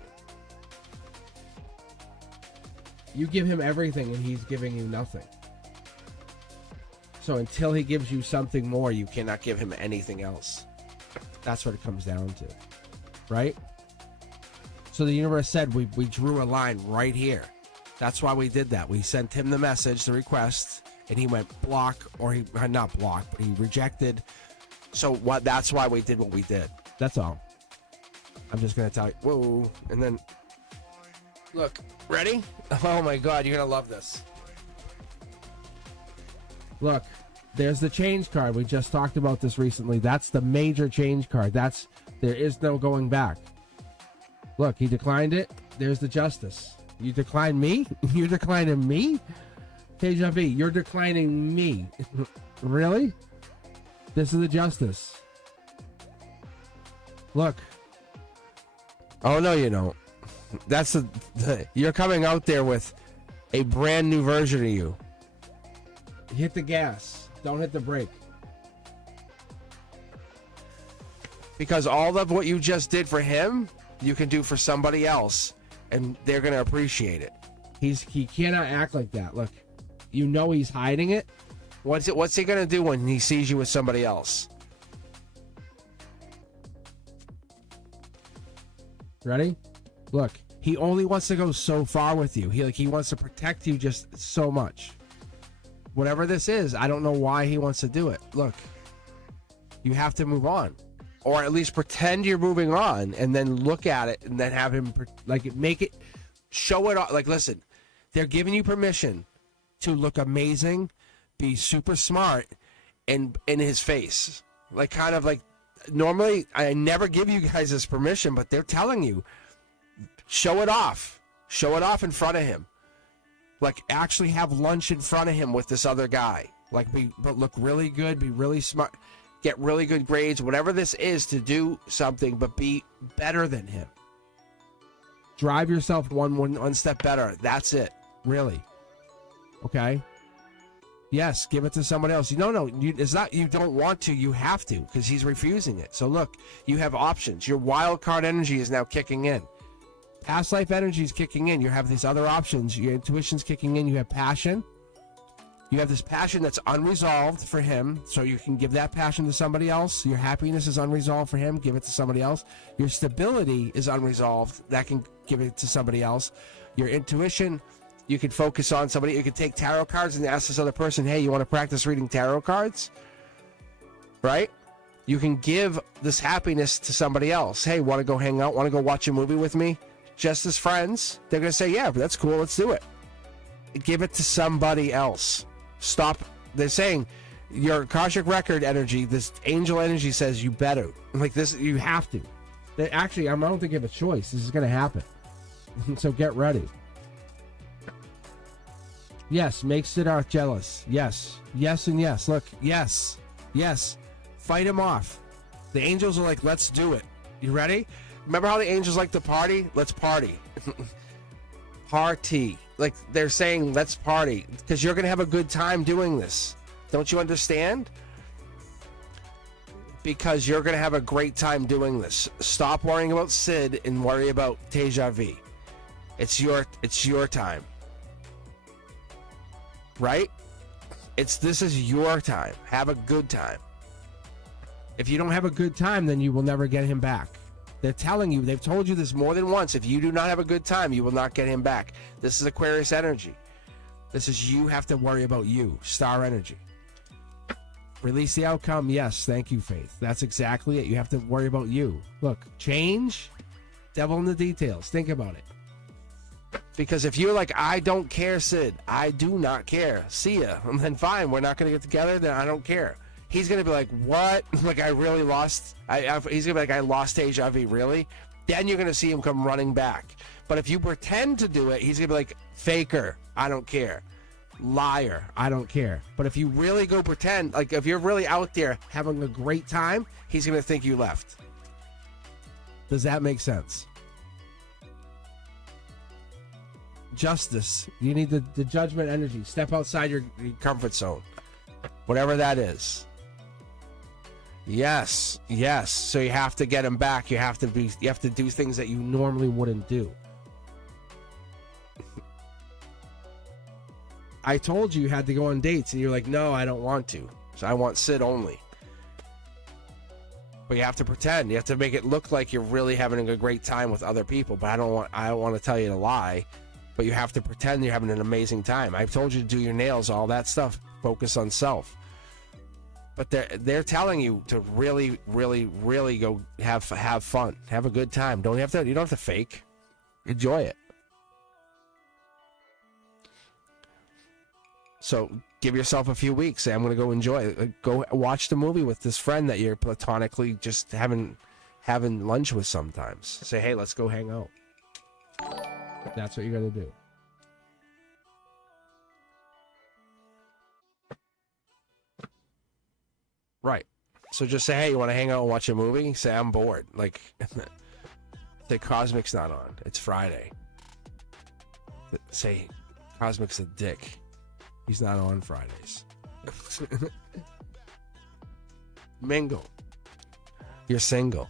You give him everything and he's giving you nothing. So until he gives you something more, you cannot give him anything else. That's what it comes down to. Right? So the universe said we drew a line right here. That's why we did that. We sent him the message, the request, and he went block, or he not block, but he rejected. So that's why we did what we did. That's all. I'm just gonna tell you. Whoa, and then look, ready? Oh my God, you're gonna love this. Look, there's the change card. We just talked about this recently. That's the major change card. There is no going back. Look, he declined it. There's the justice. You declined me? You declined me? Deja vu, you're declining me. Really? This is the justice. Look. Oh, no, you don't. That's you're coming out there with a brand new version of you. Hit the gas. Don't hit the brake. Because all of what you just did for him, you can do for somebody else, and they're going to appreciate it. He cannot act like that. Look, you know he's hiding it. What's he going to do when he sees you with somebody else? Ready? Look, he only wants to go so far with you. He wants to protect you just so much. Whatever this is, I don't know why he wants to do it. Look, you have to move on. Or at least pretend you're moving on and then look at it and then have him, like, make it, show it off. Like, listen, they're giving you permission to look amazing, be super smart, and in his face. Like, kind of like, normally, I never give you guys this permission, but they're telling you, show it off. Show it off in front of him. Like, actually have lunch in front of him with this other guy. Like, but look really good, be really smart, get really good grades, whatever this is to do something, but be better than him. Drive yourself one step better. That's it. Really. Okay? Yes, give it to somebody else. No, it's not you don't want to, you have to, because he's refusing it. So look, you have options. Your wild card energy is now kicking in. Past life energy is kicking in. You have these other options. Your intuition's kicking in. You have passion. You have this passion that's unresolved for him, so you can give that passion to somebody else. Your happiness is unresolved for him. Give it to somebody else. Your stability is unresolved. That can give it to somebody else. Your intuition, you can focus on somebody. You can take tarot cards and ask this other person, hey, you want to practice reading tarot cards? Right? You can give this happiness to somebody else. Hey, want to go hang out? Want to go watch a movie with me? Just as friends. They're going to say, yeah, that's cool. Let's do it. Give it to somebody else. Stop. They're saying your Akashic record energy, this angel energy says you better. Like this, you have to. Actually, I don't think you have a choice. This is going to happen. So get ready. Yes, make Siddharth jealous. Yes. Yes and yes. Look, yes. Yes. Fight him off. The angels are like, let's do it. You ready? Remember how the angels like to party? Let's party. Party. Like they're saying, let's party. Because you're going to have a good time doing this. Don't you understand? Because you're going to have a great time doing this. Stop worrying about Sid and worry about Deja Vu. It's your time. Right? This is your time. Have a good time. If you don't have a good time, then you will never get him back. They're telling you, they've told you this more than once. If you do not have a good time, you will not get him back. This is Aquarius energy. This is you have to worry about you. Star energy. Release the outcome. Yes, thank you, Faith. That's exactly it. You have to worry about you. Look, change, devil in the details. Think about it. Because if you're like, I don't care, Sid. I do not care. See ya. And then fine, we're not going to get together. Then I don't care. He's going to be like, what? Like, I really lost. He's going to be like, I lost Deja Vu, really? Then you're going to see him come running back. But if you pretend to do it, he's going to be like, faker, I don't care. Liar, I don't care. But if you really go pretend, like if you're really out there having a great time, he's going to think you left. Does that make sense? Justice. You need the judgment energy. Step outside your comfort zone. Whatever that is. Yes, yes. So you have to get him back. You have to do things that you normally wouldn't do. I told you had to go on dates, and you're like, no, I don't want to. So I want Sid only. But you have to pretend. You have to make it look like you're really having a great time with other people. But I don't want to tell you to lie. But you have to pretend you're having an amazing time. I've told you to do your nails, all that stuff. Focus on self. But they're telling you to really, really, really go have fun, have a good time. You don't have to fake. Enjoy it. So give yourself a few weeks. Say, I'm going to go enjoy it. Go watch the movie with this friend that you're platonically just having lunch with sometimes. Say, hey, let's go hang out. That's what you're going to do. So just say, hey, you want to hang out and watch a movie? Say, I'm bored. Like, say, Cosmic's not on. It's Friday. Say, Cosmic's a dick. He's not on Fridays. Mingle. You're single.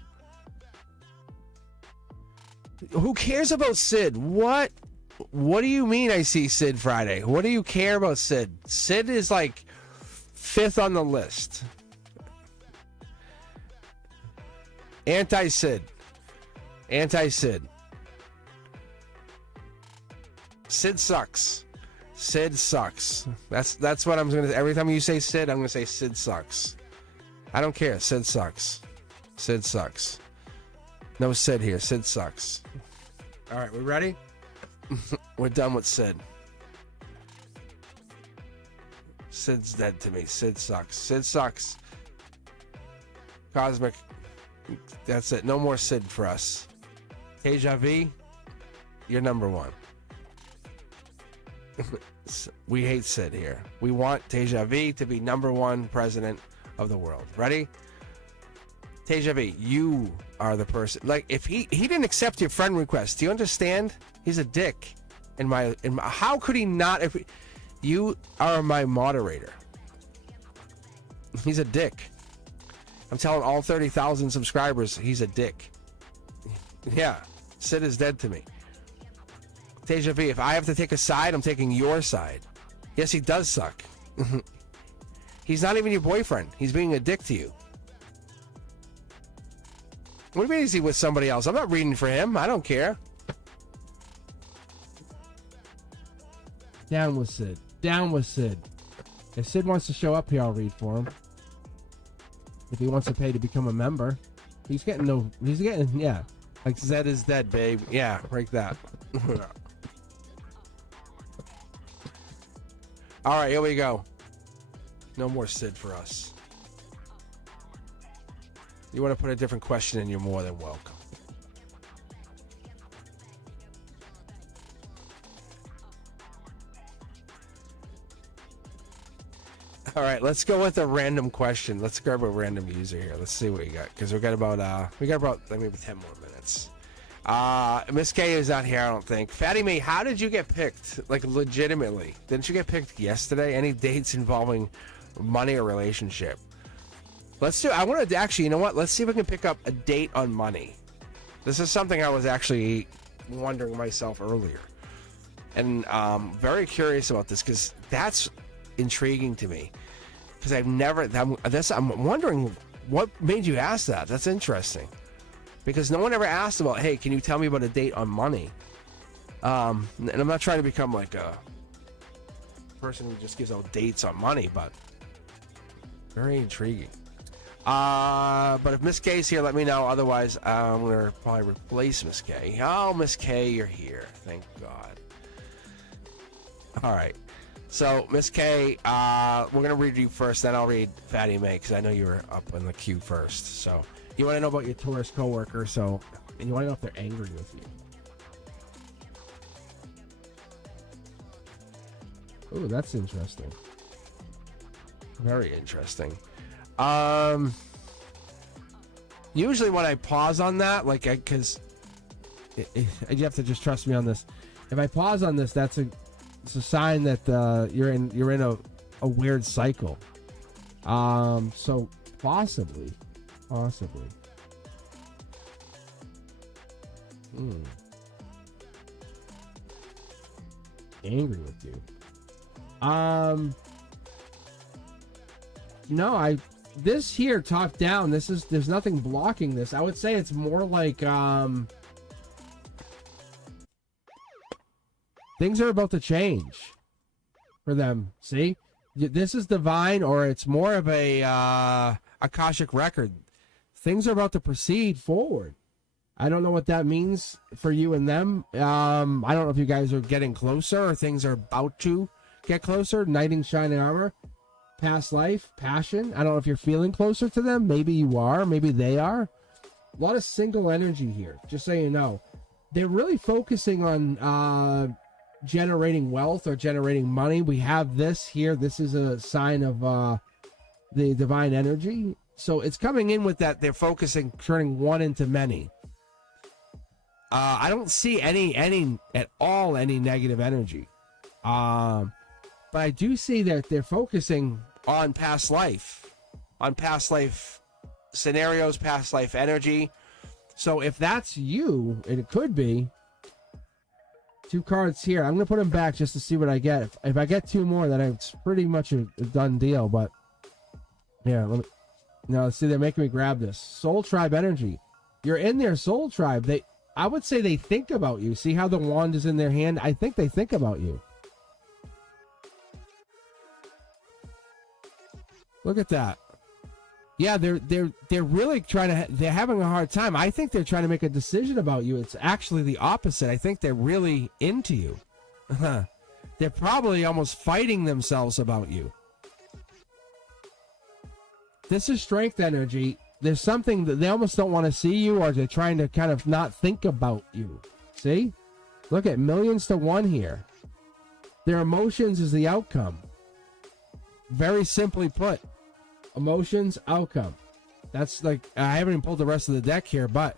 Who cares about Sid? What do you mean I see Sid Friday? What do you care about Sid? Sid is like 5th on the list. Anti-Sid. Anti-Sid. Sid sucks. Sid sucks. That's what I'm gonna. Every time you say Sid, I'm gonna say Sid sucks. I don't care. Sid sucks. Sid sucks. No Sid here. Sid sucks. All right, we ready? We're done with Sid. Sid's dead to me. Sid sucks. Sid sucks. Cosmic. That's it. No more Sid for us. Deja Vu, you're number 1. We hate Sid here. We want Deja Vu to be number 1 president of the world. Ready? Deja Vu, you are the person. Like, if he didn't accept your friend request, do you understand? He's a dick. How could he not? If you are my moderator, he's a dick. I'm telling all 30,000 subscribers, he's a dick. Yeah, Sid is dead to me. Deja Vu, if I have to take a side, I'm taking your side. Yes, he does suck. He's not even your boyfriend. He's being a dick to you. What do you mean is he with somebody else? I'm not reading for him. I don't care. Down with Sid. Down with Sid. If Sid wants to show up here, I'll read for him. If he wants to pay to become a member. He's getting, yeah. Like, Zed is dead, babe. Yeah, like that. All right, here we go. No more Sid for us. You want to put a different question in, you're more than welcome. All right, let's go with a random question. Let's grab a random user here. Let's see what we got, because we got about maybe 10 more minutes. Miss K is not here, I don't think. Fatty May, how did you get picked? Like, legitimately, didn't you get picked yesterday? Any dates involving money or relationship? I wanted to actually, you know what? Let's see if we can pick up a date on money. This is something I was actually wondering myself earlier, and very curious about this, because that's intriguing to me. Because I'm wondering what made you ask that. That's interesting, because no one ever asked about, hey, can you tell me about a date on money? And I'm not trying to become like a person who just gives out dates on money, but very intriguing. But if Miss K's here, let me know. Otherwise, I'm going to probably replace Miss K. Oh, Miss K, you're here. Thank God. All right. So, Miss K, we're going to read you first, then I'll read Fatty May, because I know you were up in the queue first. So, you want to know about your tourist coworker, and you want to know if they're angry with you. Ooh, that's interesting. Very interesting. Usually when I pause on that, like, because you have to just trust me on this. If I pause on this, it's a sign that you're in a weird cycle. So possibly. Angry with you. No, this here top down, there's nothing blocking this. I would say it's more like things are about to change for them. See, this is divine, or it's more of a Akashic record. Things are about to proceed forward. I don't know what that means for you and them. I don't know if you guys are getting closer or things are about to get closer. Knight in shining armor. Past life, passion. I don't know if you're feeling closer to them. Maybe you are. Maybe they are. A lot of single energy here, just so you know. They're really focusing on generating wealth or generating money. We have this here. This is a sign of the divine energy. So it's coming in with that they're focusing, turning one into many. I don't see any at all any negative energy. But I do see that they're focusing on past life scenarios, past life energy. So if that's you, and it could be, 2 cards here. I'm going to put them back just to see what I get. If I get 2 more, then it's pretty much a done deal. But yeah, let's see. They're making me grab this. Soul Tribe energy. You're in their Soul Tribe. I would say they think about you. See how the wand is in their hand? I think they think about you. Look at that. Yeah, they're really trying to. They're having a hard time. I think they're trying to make a decision about you. It's actually the opposite. I think they're really into you. They're probably almost fighting themselves about you. This is strength energy. There's something that they almost don't want to see you, or they're trying to kind of not think about you. See? Look at millions to 1 here. Their emotions is the outcome. Very simply put. Emotions, outcome. That's like, I haven't even pulled the rest of the deck here, but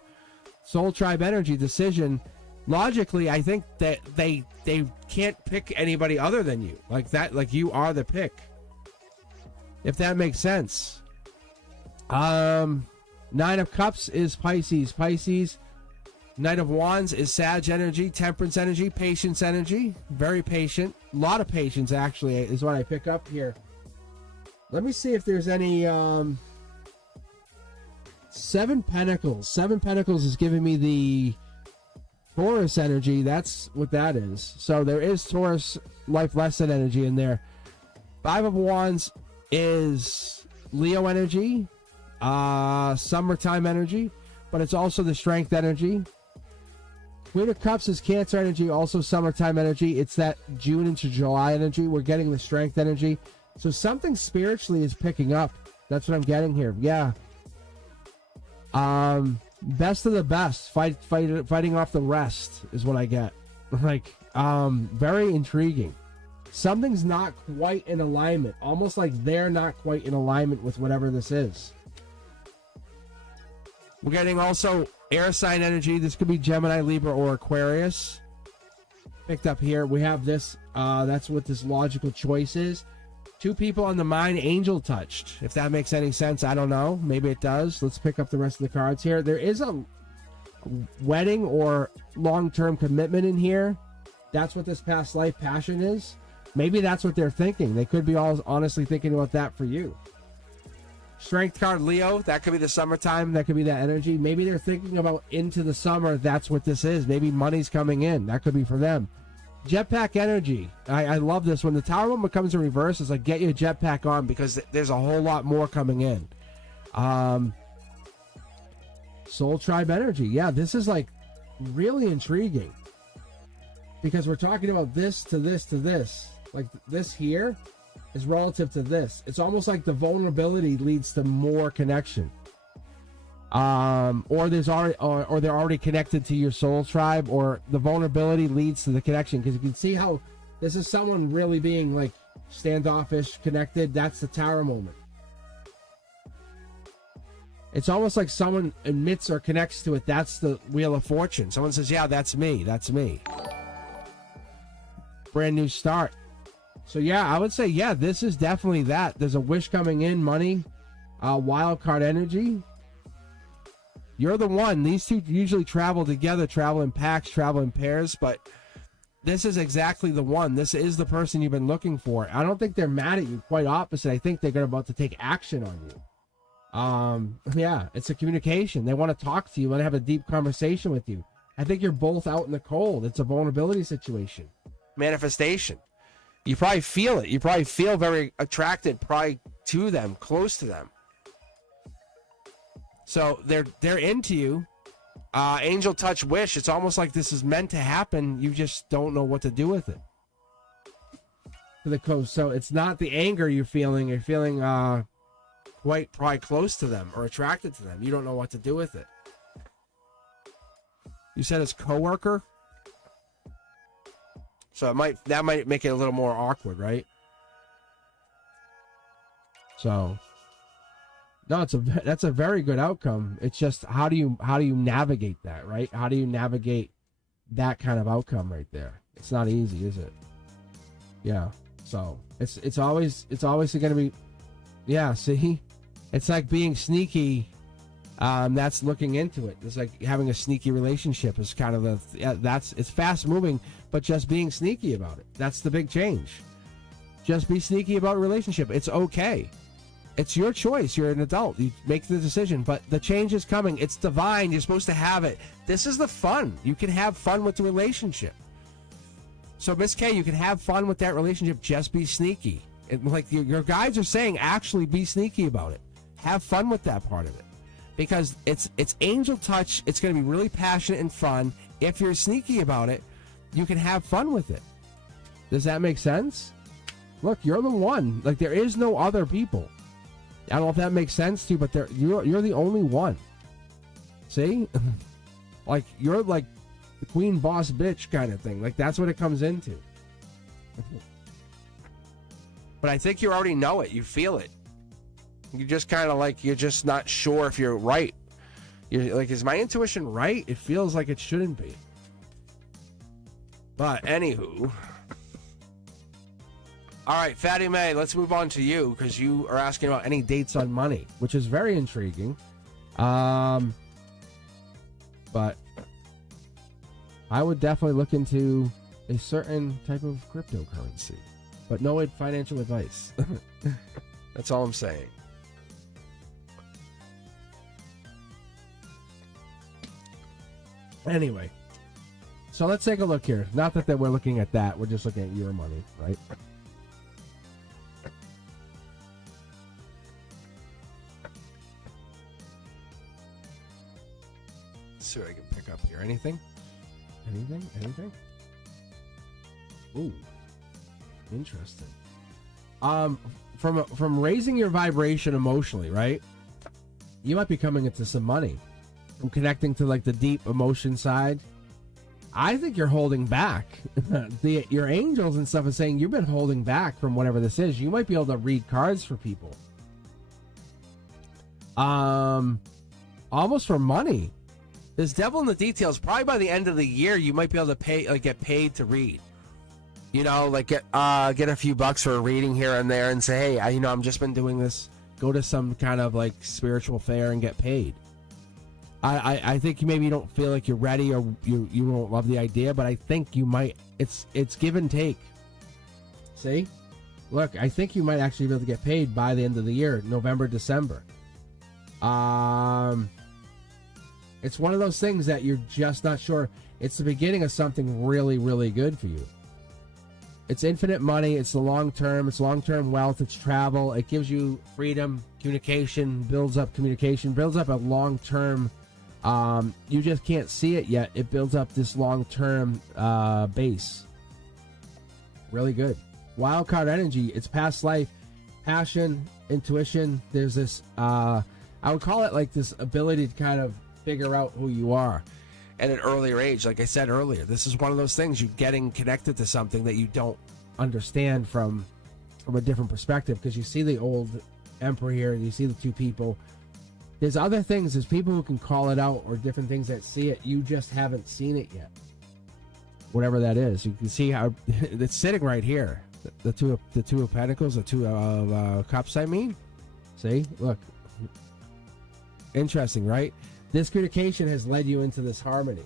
Soul Tribe energy, decision. Logically, I think that they can't pick anybody other than you. Like that, like you are the pick. If that makes sense. 9 of Cups is Pisces. Knight of Wands is Sag energy, Temperance energy, Patience energy. Very patient. A lot of patience, actually, is what I pick up here. Let me see if there's any 7 Pentacles. 7 Pentacles is giving me the Taurus energy. That's what that is. So there is Taurus life lesson energy in there. 5 of Wands is Leo energy, summertime energy, but it's also the strength energy. Queen of Cups is Cancer energy, also summertime energy. It's that June into July energy. We're getting the strength energy. So something spiritually is picking up. That's what I'm getting here. Yeah. Best of the best. Fighting off the rest is what I get. Like, very intriguing. Something's not quite in alignment. Almost like they're not quite in alignment with whatever this is. We're getting also air sign energy. This could be Gemini, Libra, or Aquarius. Picked up here. We have this. That's what this logical choice is. 2 people on the mind, angel touched. If that makes any sense, I don't know. Maybe it does. Let's pick up the rest of the cards here. There is a wedding or long-term commitment in here. That's what this past life passion is. Maybe that's what they're thinking. They could be all honestly thinking about that for you. Strength card, Leo. That could be the summertime. That could be that energy. Maybe they're thinking about into the summer. That's what this is. Maybe money's coming in. That could be for them. Jetpack energy. I love this. When the Tower moment comes in reverse, it's like, get your jetpack on, because there's a whole lot more coming in. Soul Tribe energy. Yeah, this is like really intriguing, because we're talking about this to this to this. Like this here is relative to this. It's almost like the vulnerability leads to more connection. Or there's already, or they're already connected to your soul tribe, or the vulnerability leads to the connection, because you can see how this is someone really being like standoffish, connected. That's the Tower moment. It's almost like someone admits or connects to it. That's the Wheel of Fortune. Someone says, yeah, that's me. That's me. Brand new start. So yeah, I would say, yeah, this is definitely that. There's a wish coming in, money, wild card energy. You're the one. These two usually travel together, travel in packs, travel in pairs, but this is exactly the one. This is the person you've been looking for. I don't think they're mad at you. Quite opposite. I think they're about to take action on you. Yeah, it's a communication. They want to talk to you, want to have a deep conversation with you. I think you're both out in the cold. It's a vulnerability situation. Manifestation. You probably feel it. You probably feel very attracted probably to them, close to them. So they're into you. Angel touch, wish. It's almost like this is meant to happen. You just don't know what to do with it. To the coast. So it's not the anger you're feeling. You're feeling quite probably close to them or attracted to them. You don't know what to do with it. You said it's coworker. So that might make it a little more awkward, right? So No, that's a very good outcome. It's just how do you navigate that, right? How do you navigate that kind of outcome right there? It's not easy, is it? Yeah. So it's always going to be, yeah. See, it's like being sneaky. That's looking into it. It's like having a sneaky relationship is kind of it's fast moving, but just being sneaky about it. That's the big change. Just be sneaky about a relationship. It's okay. It's your choice. You're an adult. You make the decision, but the change is coming. It's divine. You're supposed to have it. This is the fun. You can have fun with the relationship. So, Miss K, you can have fun with that relationship. Just be sneaky. Like your guides are saying, actually be sneaky about it. Have fun with that part of it. Because it's angel touch. It's going to be really passionate and fun. If you're sneaky about it, you can have fun with it. Does that make sense? Look, you're the one. Like, there is no other people. I don't know if that makes sense to you, but you're the only one. See? Like, you're like the queen boss bitch kind of thing. Like, that's what it comes into. But I think you already know it. You feel it. You just kind of like, you're just not sure if you're right. You're like, is my intuition right? It feels like it shouldn't be. But anywho. All right, Fatty May, let's move on to you because you are asking about any dates on money, which is very intriguing. But I would definitely look into a certain type of cryptocurrency, but no financial advice. That's all I'm saying. Anyway, so let's take a look here. Not that we're looking at that. We're just looking at your money, right? See what I can pick up here. Anything? Anything? Ooh, interesting. From raising your vibration emotionally, right? You might be coming into some money from connecting to like the deep emotion side. I think you're holding back. Your angels and stuff is saying you've been holding back from whatever this is. You might be able to read cards for people. Almost for money. There's devil in the details. Probably by the end of the year, you might be able to pay, like, get paid to read. You know, like get a few bucks for a reading here and there, and say, hey, I've just been doing this. Go to some kind of like spiritual fair and get paid. I think maybe you don't feel like you're ready, or you don't love the idea, but I think you might. It's give and take. See, look, I think you might actually be able to get paid by the end of the year, November, December. It's one of those things that you're just not sure. It's the beginning of something really, really good for you. It's infinite money. It's the long term. It's long-term wealth. It's travel. It gives you freedom, communication, builds up a long-term. You just can't see it yet. It builds up this long-term base. Really good. Wild card energy. It's past life, passion, intuition. There's this. I would call it like this ability to kind of figure out who you are at an earlier age. Like I said earlier, this is one of those things, you're getting connected to something that you don't understand from a different perspective, because you see the old emperor here and you see the two people. There's other things, there's people who can call it out, or different things that see it. You just haven't seen it yet, whatever that is. You can see how it's sitting right here, the two of pentacles, the two of cups, I mean. See, look, interesting, right? This communication has led you into this harmony,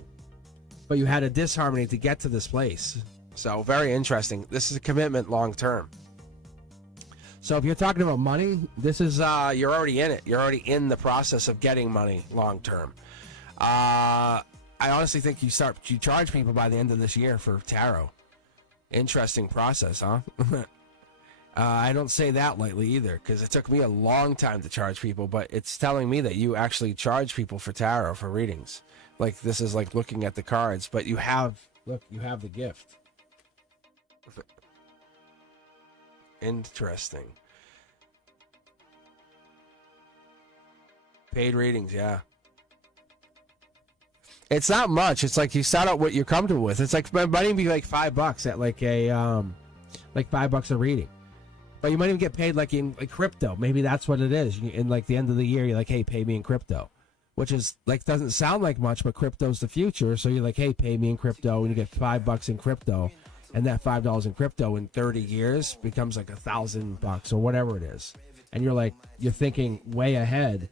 but you had a disharmony to get to this place. So very interesting. This is a commitment long term. So if you're talking about money, this is you're already in it. You're already in the process of getting money long term. I honestly think you charge people by the end of this year for tarot. Interesting process, huh? I don't say that lightly either, because it took me a long time to charge people, but it's telling me that you actually charge people for tarot, for readings. Like, this is like looking at the cards, but you have the gift. Interesting. Paid readings, yeah. It's not much. It's like you start out what you're comfortable with. It's like, my money be like $5 at like a like $5 a reading. But you might even get paid like in like crypto. Maybe that's what it is. In like the end of the year, you're like, hey, pay me in crypto, which is like doesn't sound like much, but crypto's the future. So you're like, hey, pay me in crypto, and you get $5 in crypto, and that $5 in crypto in 30 years becomes like $1,000 or whatever it is, and you're like, you're thinking way ahead,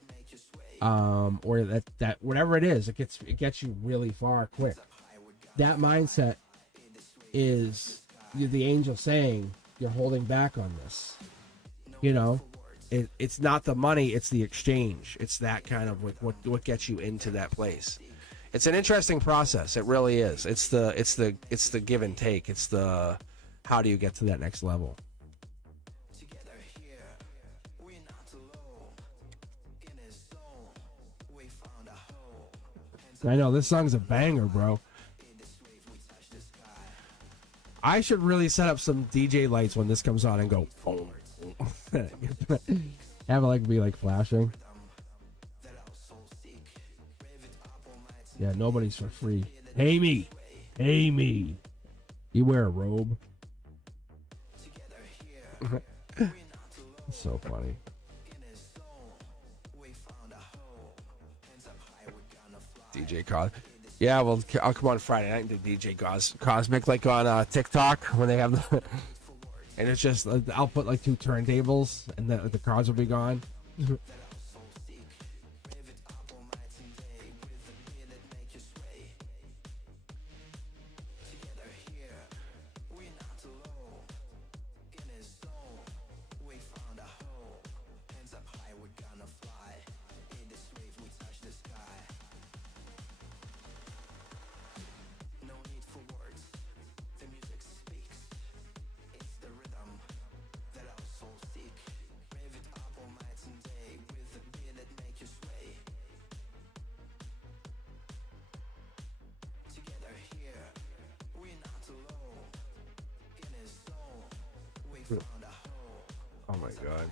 or that whatever it is, it gets you really far quick. That mindset is the angel saying you're holding back on this. You know, it's not the money, it's the exchange. It's that kind of what gets you into that place. It's an interesting process. It really is. It's the give and take. It's the how do you get to that next level. I know this song's a banger, bro. I should really set up some DJ lights when this comes on and go boom. Have it like be like flashing. Yeah, nobody's for free. Pay me. Pay me. You wear a robe. So funny. DJ Cos. Yeah, well, I'll come on Friday night and do DJ Cosmic, like on TikTok when they have the. And it's just, I'll put like 2 turntables and the cars will be gone. Oh my god.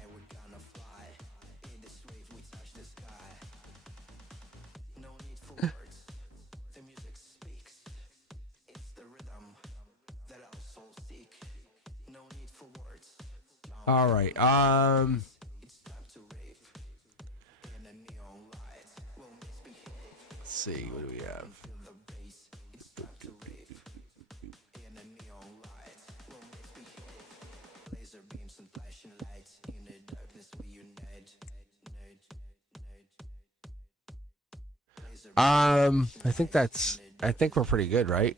All right. Let's see. What do we have? I think we're pretty good, right?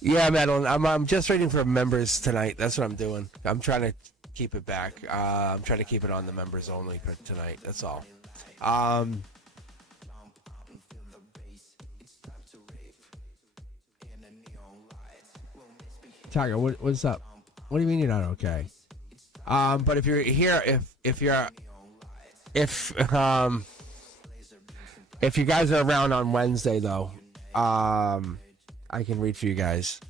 Yeah, Madeline, I'm just waiting for members tonight. That's what I'm doing. I'm trying to keep it back. I'm trying to keep it on the members only for tonight. That's all. Tiger, what's up? What do you mean you're not okay? But if you're here, if you guys are around on Wednesday though, I can read for you guys.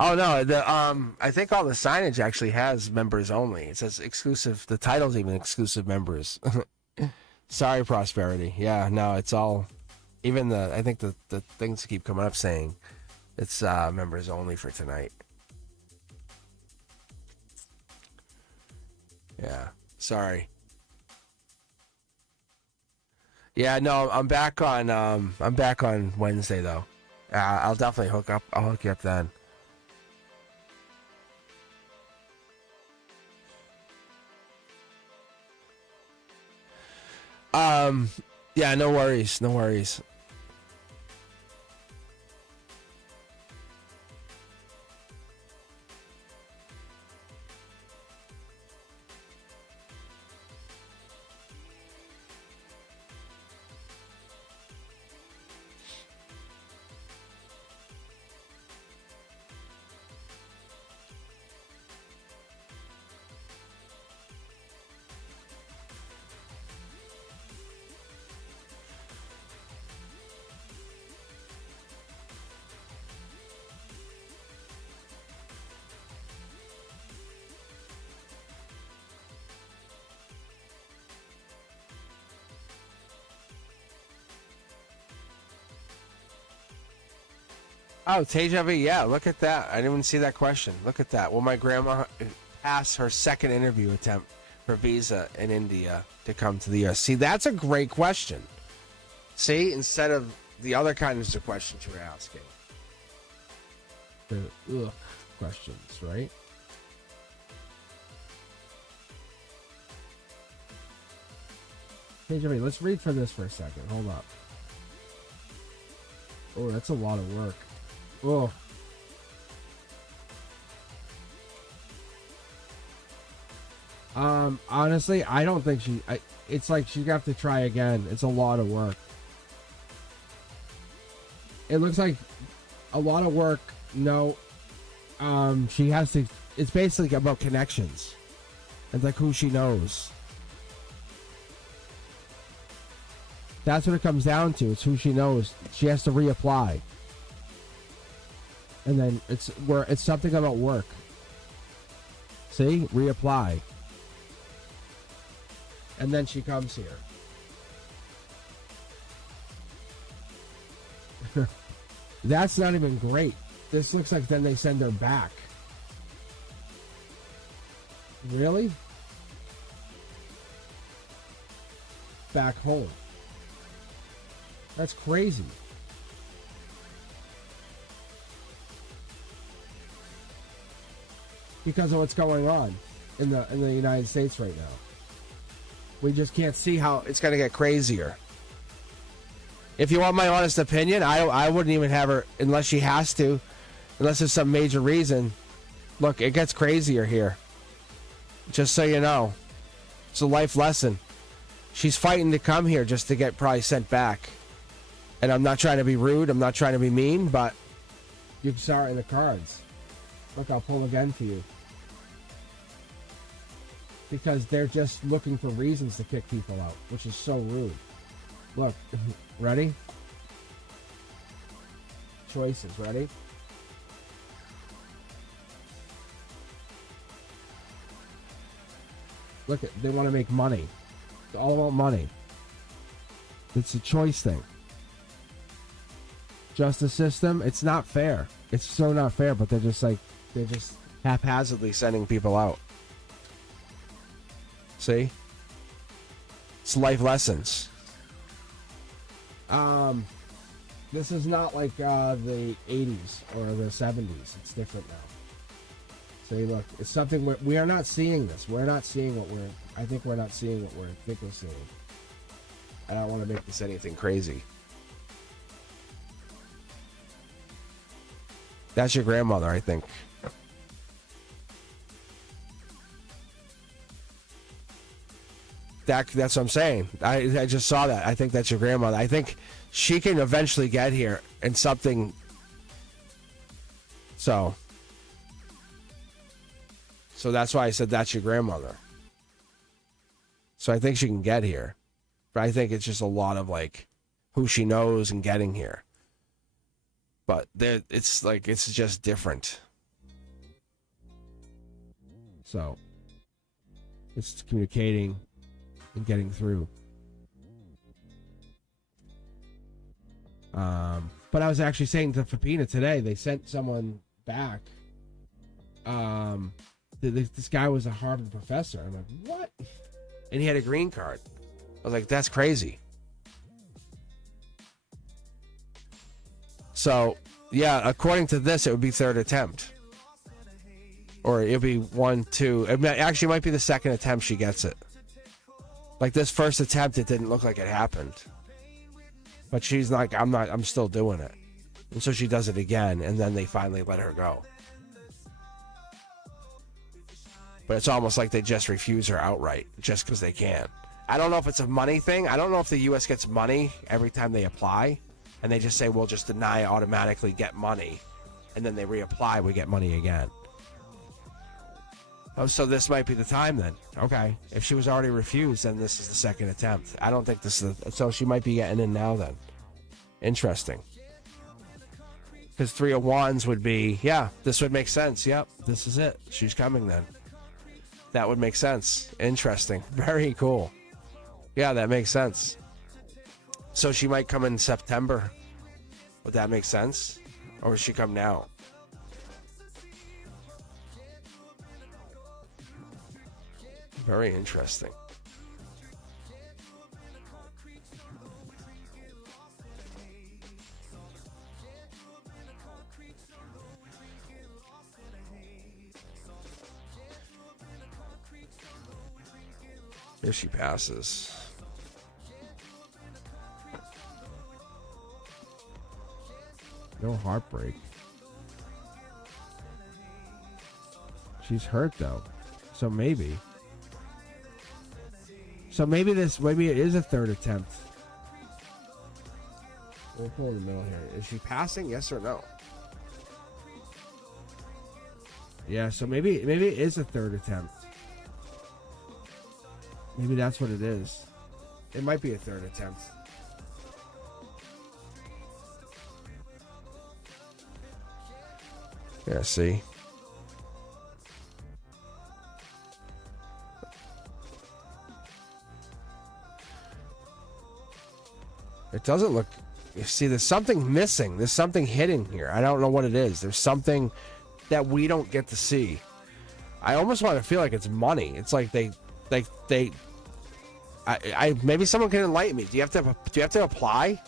Oh no, I think all the signage actually has members only. It says exclusive. The title's even exclusive members. Sorry, Prosperity. Yeah, no, it's all. Even I think the things keep coming up saying it's members only for tonight. Yeah, sorry. Yeah, no, I'm back on Wednesday though. I'll definitely hook up. I'll hook you up then. Yeah, no worries, no worries. Oh, Tejavi, yeah, look at that. I didn't even see that question. Look at that. Will my grandma pass her second interview attempt for visa in India to come to the U.S.? See, that's a great question. See, instead of the other kinds of questions you were asking. The questions, right? Hey, Jimmy, let's read for this for a second. Hold up. Oh, that's a lot of work. Oh. Honestly, I don't think it's like she's got to try again. It's a lot of work. It looks like a lot of work. No. She has to. It's basically about connections. It's like who she knows. That's what it comes down to. It's who she knows. She has to reapply. And then it's something about work. See? Reapply. And then she comes here. That's not even great. This looks like then they send her back. Really? Back home. That's crazy. Because of what's going on in the United States right now. We just can't see how It's going to get crazier. If you want my honest opinion, I wouldn't even have her unless she has to. Unless there's some major reason. Look, it gets crazier here. Just so you know. It's a life lesson. She's fighting to come here just to get probably sent back. And I'm not trying to be rude. I'm not trying to be mean, but you saw it in the cards. Look, I'll pull again for you. Because they're just looking for reasons to kick people out, which is so rude. Look, ready? Choices, ready? Look, they want to make money. It's all about money. It's a choice thing. Justice system, it's not fair. It's so not fair, but they're just haphazardly sending people out. See? It's life lessons. This is not like the 80s or the 70s. It's different now. See, look, it's something we are not seeing this. We're not seeing what I think we're not seeing what we're seeing. I don't want to make this anything crazy. That's your grandmother, I think. That's what I'm saying. I just saw that. I think that's your grandmother. I think she can eventually get here and something. So that's why I said that's your grandmother. So I think she can get here. But I think it's just a lot of like who she knows and getting here. But it's like it's just different. So it's communicating and getting through. But I was actually saying to Fapina today, they sent someone back. This guy was a Harvard professor. I'm like, what? And he had a green card. I was like, that's crazy. So, yeah, according to this, it would be third attempt. Or it would be 1, 2. Actually, it might be the second attempt she gets it. Like this first attempt, it didn't look like it happened. But she's like, I'm still doing it. And so she does it again, and then they finally let her go. But it's almost like they just refuse her outright, just because they can. I don't know if it's a money thing. I don't know if the U.S. gets money every time they apply. And they just say, we'll just deny automatically, get money. And then they reapply, we get money again. Oh, so this might be the time then. Okay. If she was already refused, then this is the second attempt. I don't think this is... So she might be getting in now then. Interesting. Because 3 of Wands would be... Yeah, this would make sense. Yep, this is it. She's coming then. That would make sense. Interesting. Very cool. Yeah, that makes sense. So she might come in September. Would that make sense? Or does she come now? Very interesting. Here she passes. No heartbreak. She's hurt though. So maybe. Maybe it is a third attempt. We'll pull in the middle here. Is she passing? Yes or no? Yeah, so maybe it is a third attempt. Maybe that's what it is. It might be a third attempt. Yeah, see? It doesn't look... You see, there's something missing. There's something hidden here. I don't know what it is. There's something that we don't get to see. I almost want to feel like it's money. It's like they maybe someone can enlighten me. Do you have to apply?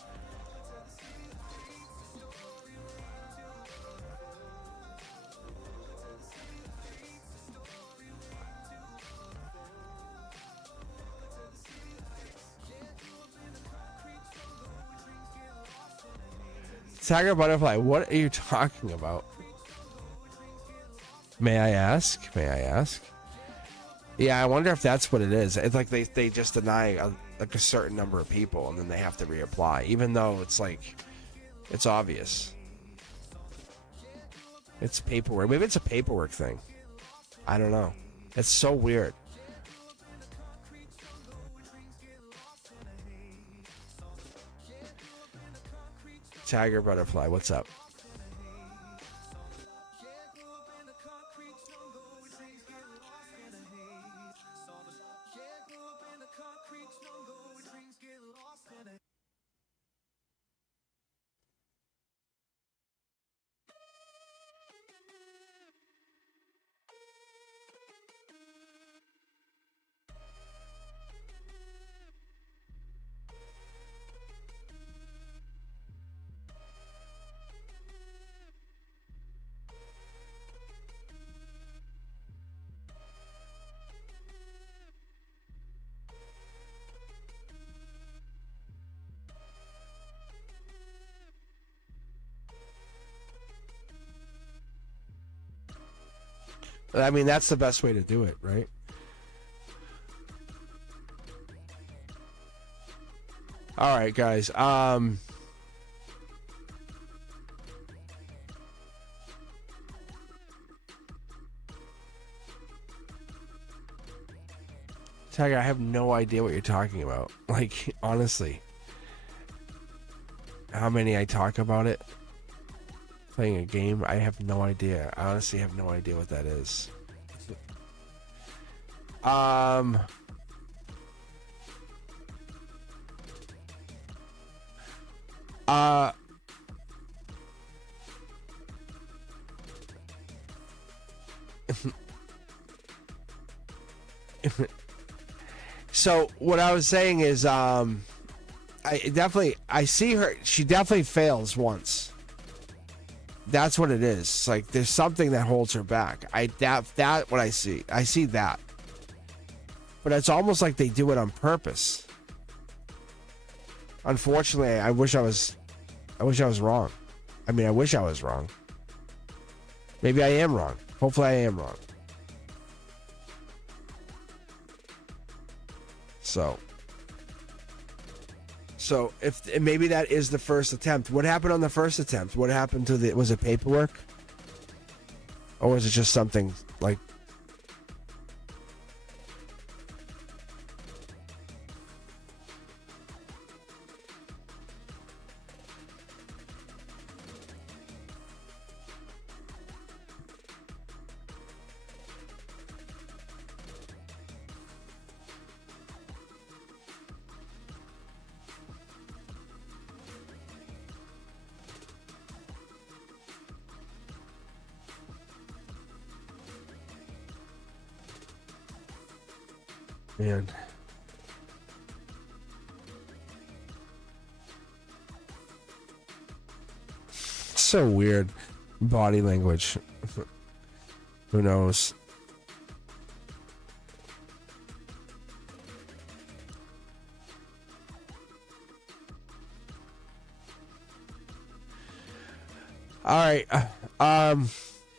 Tiger butterfly, what are you talking about? May I ask? May I ask? Yeah, I wonder if that's what it is. It's like they just deny a certain number of people and then they have to reapply, even though it's like it's obvious. It's paperwork. Maybe it's a paperwork thing. I don't know. It's so weird. Tiger butterfly, what's up? I mean, that's the best way to do it, right? All right, guys. Tiger, I have no idea what you're talking about. Like, honestly. How many I talk about it? Playing a game? I have no idea. I honestly have no idea what that is. So what I was saying is, I see her. She definitely fails once. That's what it is. It's like there's something that holds her back. That what I see. I see that. But it's almost like they do it on purpose. Unfortunately, I wish I was wrong. I mean, I wish I was wrong. Maybe I am wrong. Hopefully I am wrong. So if maybe that is the first attempt. What happened on the first attempt? What happened to the? Was it paperwork, or was it just something like? Man. So weird. Body language. Who knows? All right.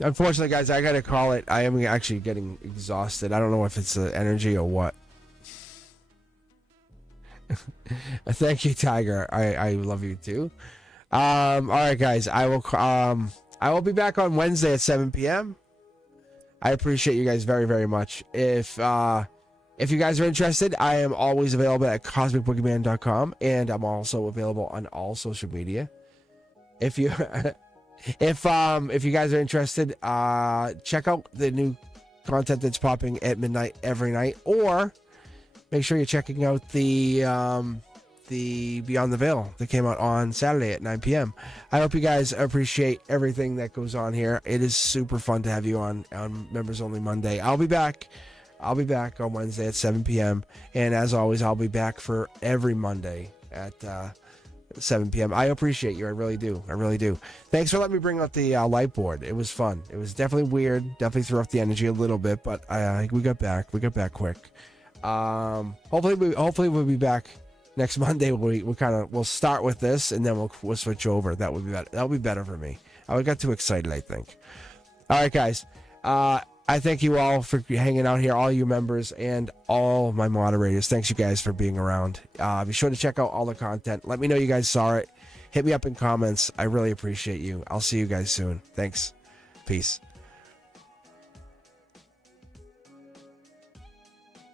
Unfortunately, guys, I gotta call it. I am actually getting exhausted. I don't know if it's the energy or what. Thank you, Tiger. I love you too. All right, guys. I will be back on Wednesday at 7 p.m. I appreciate you guys very, very much. If you guys are interested, I am always available at cosmicboogeyman.com, and I'm also available on all social media. If you if you guys are interested, check out the new content that's popping at midnight every night, or make sure you're checking out the Beyond the Veil that came out on Saturday at 9 p.m. I hope you guys appreciate everything that goes on here. It is super fun to have you on Members Only Monday. I'll be back on Wednesday at 7 p.m. And as always, I'll be back for every Monday at 7 p.m. I appreciate you. I really do. Thanks for letting me bring up the light board. It was fun. It was definitely weird. Definitely threw off the energy a little bit, but we got back. We got back quick. Hopefully we'll be back next Monday. We'll start with this, and then we'll switch over. That would be better. That would be better for me. I got too excited, I think. All right, guys. I thank you all for hanging out here, all you members and all my moderators. Thanks, you guys, for being around. Be sure to check out all the content. Let me know you guys saw it. Hit me up in comments. I really appreciate you. I'll see you guys soon. Thanks. Peace.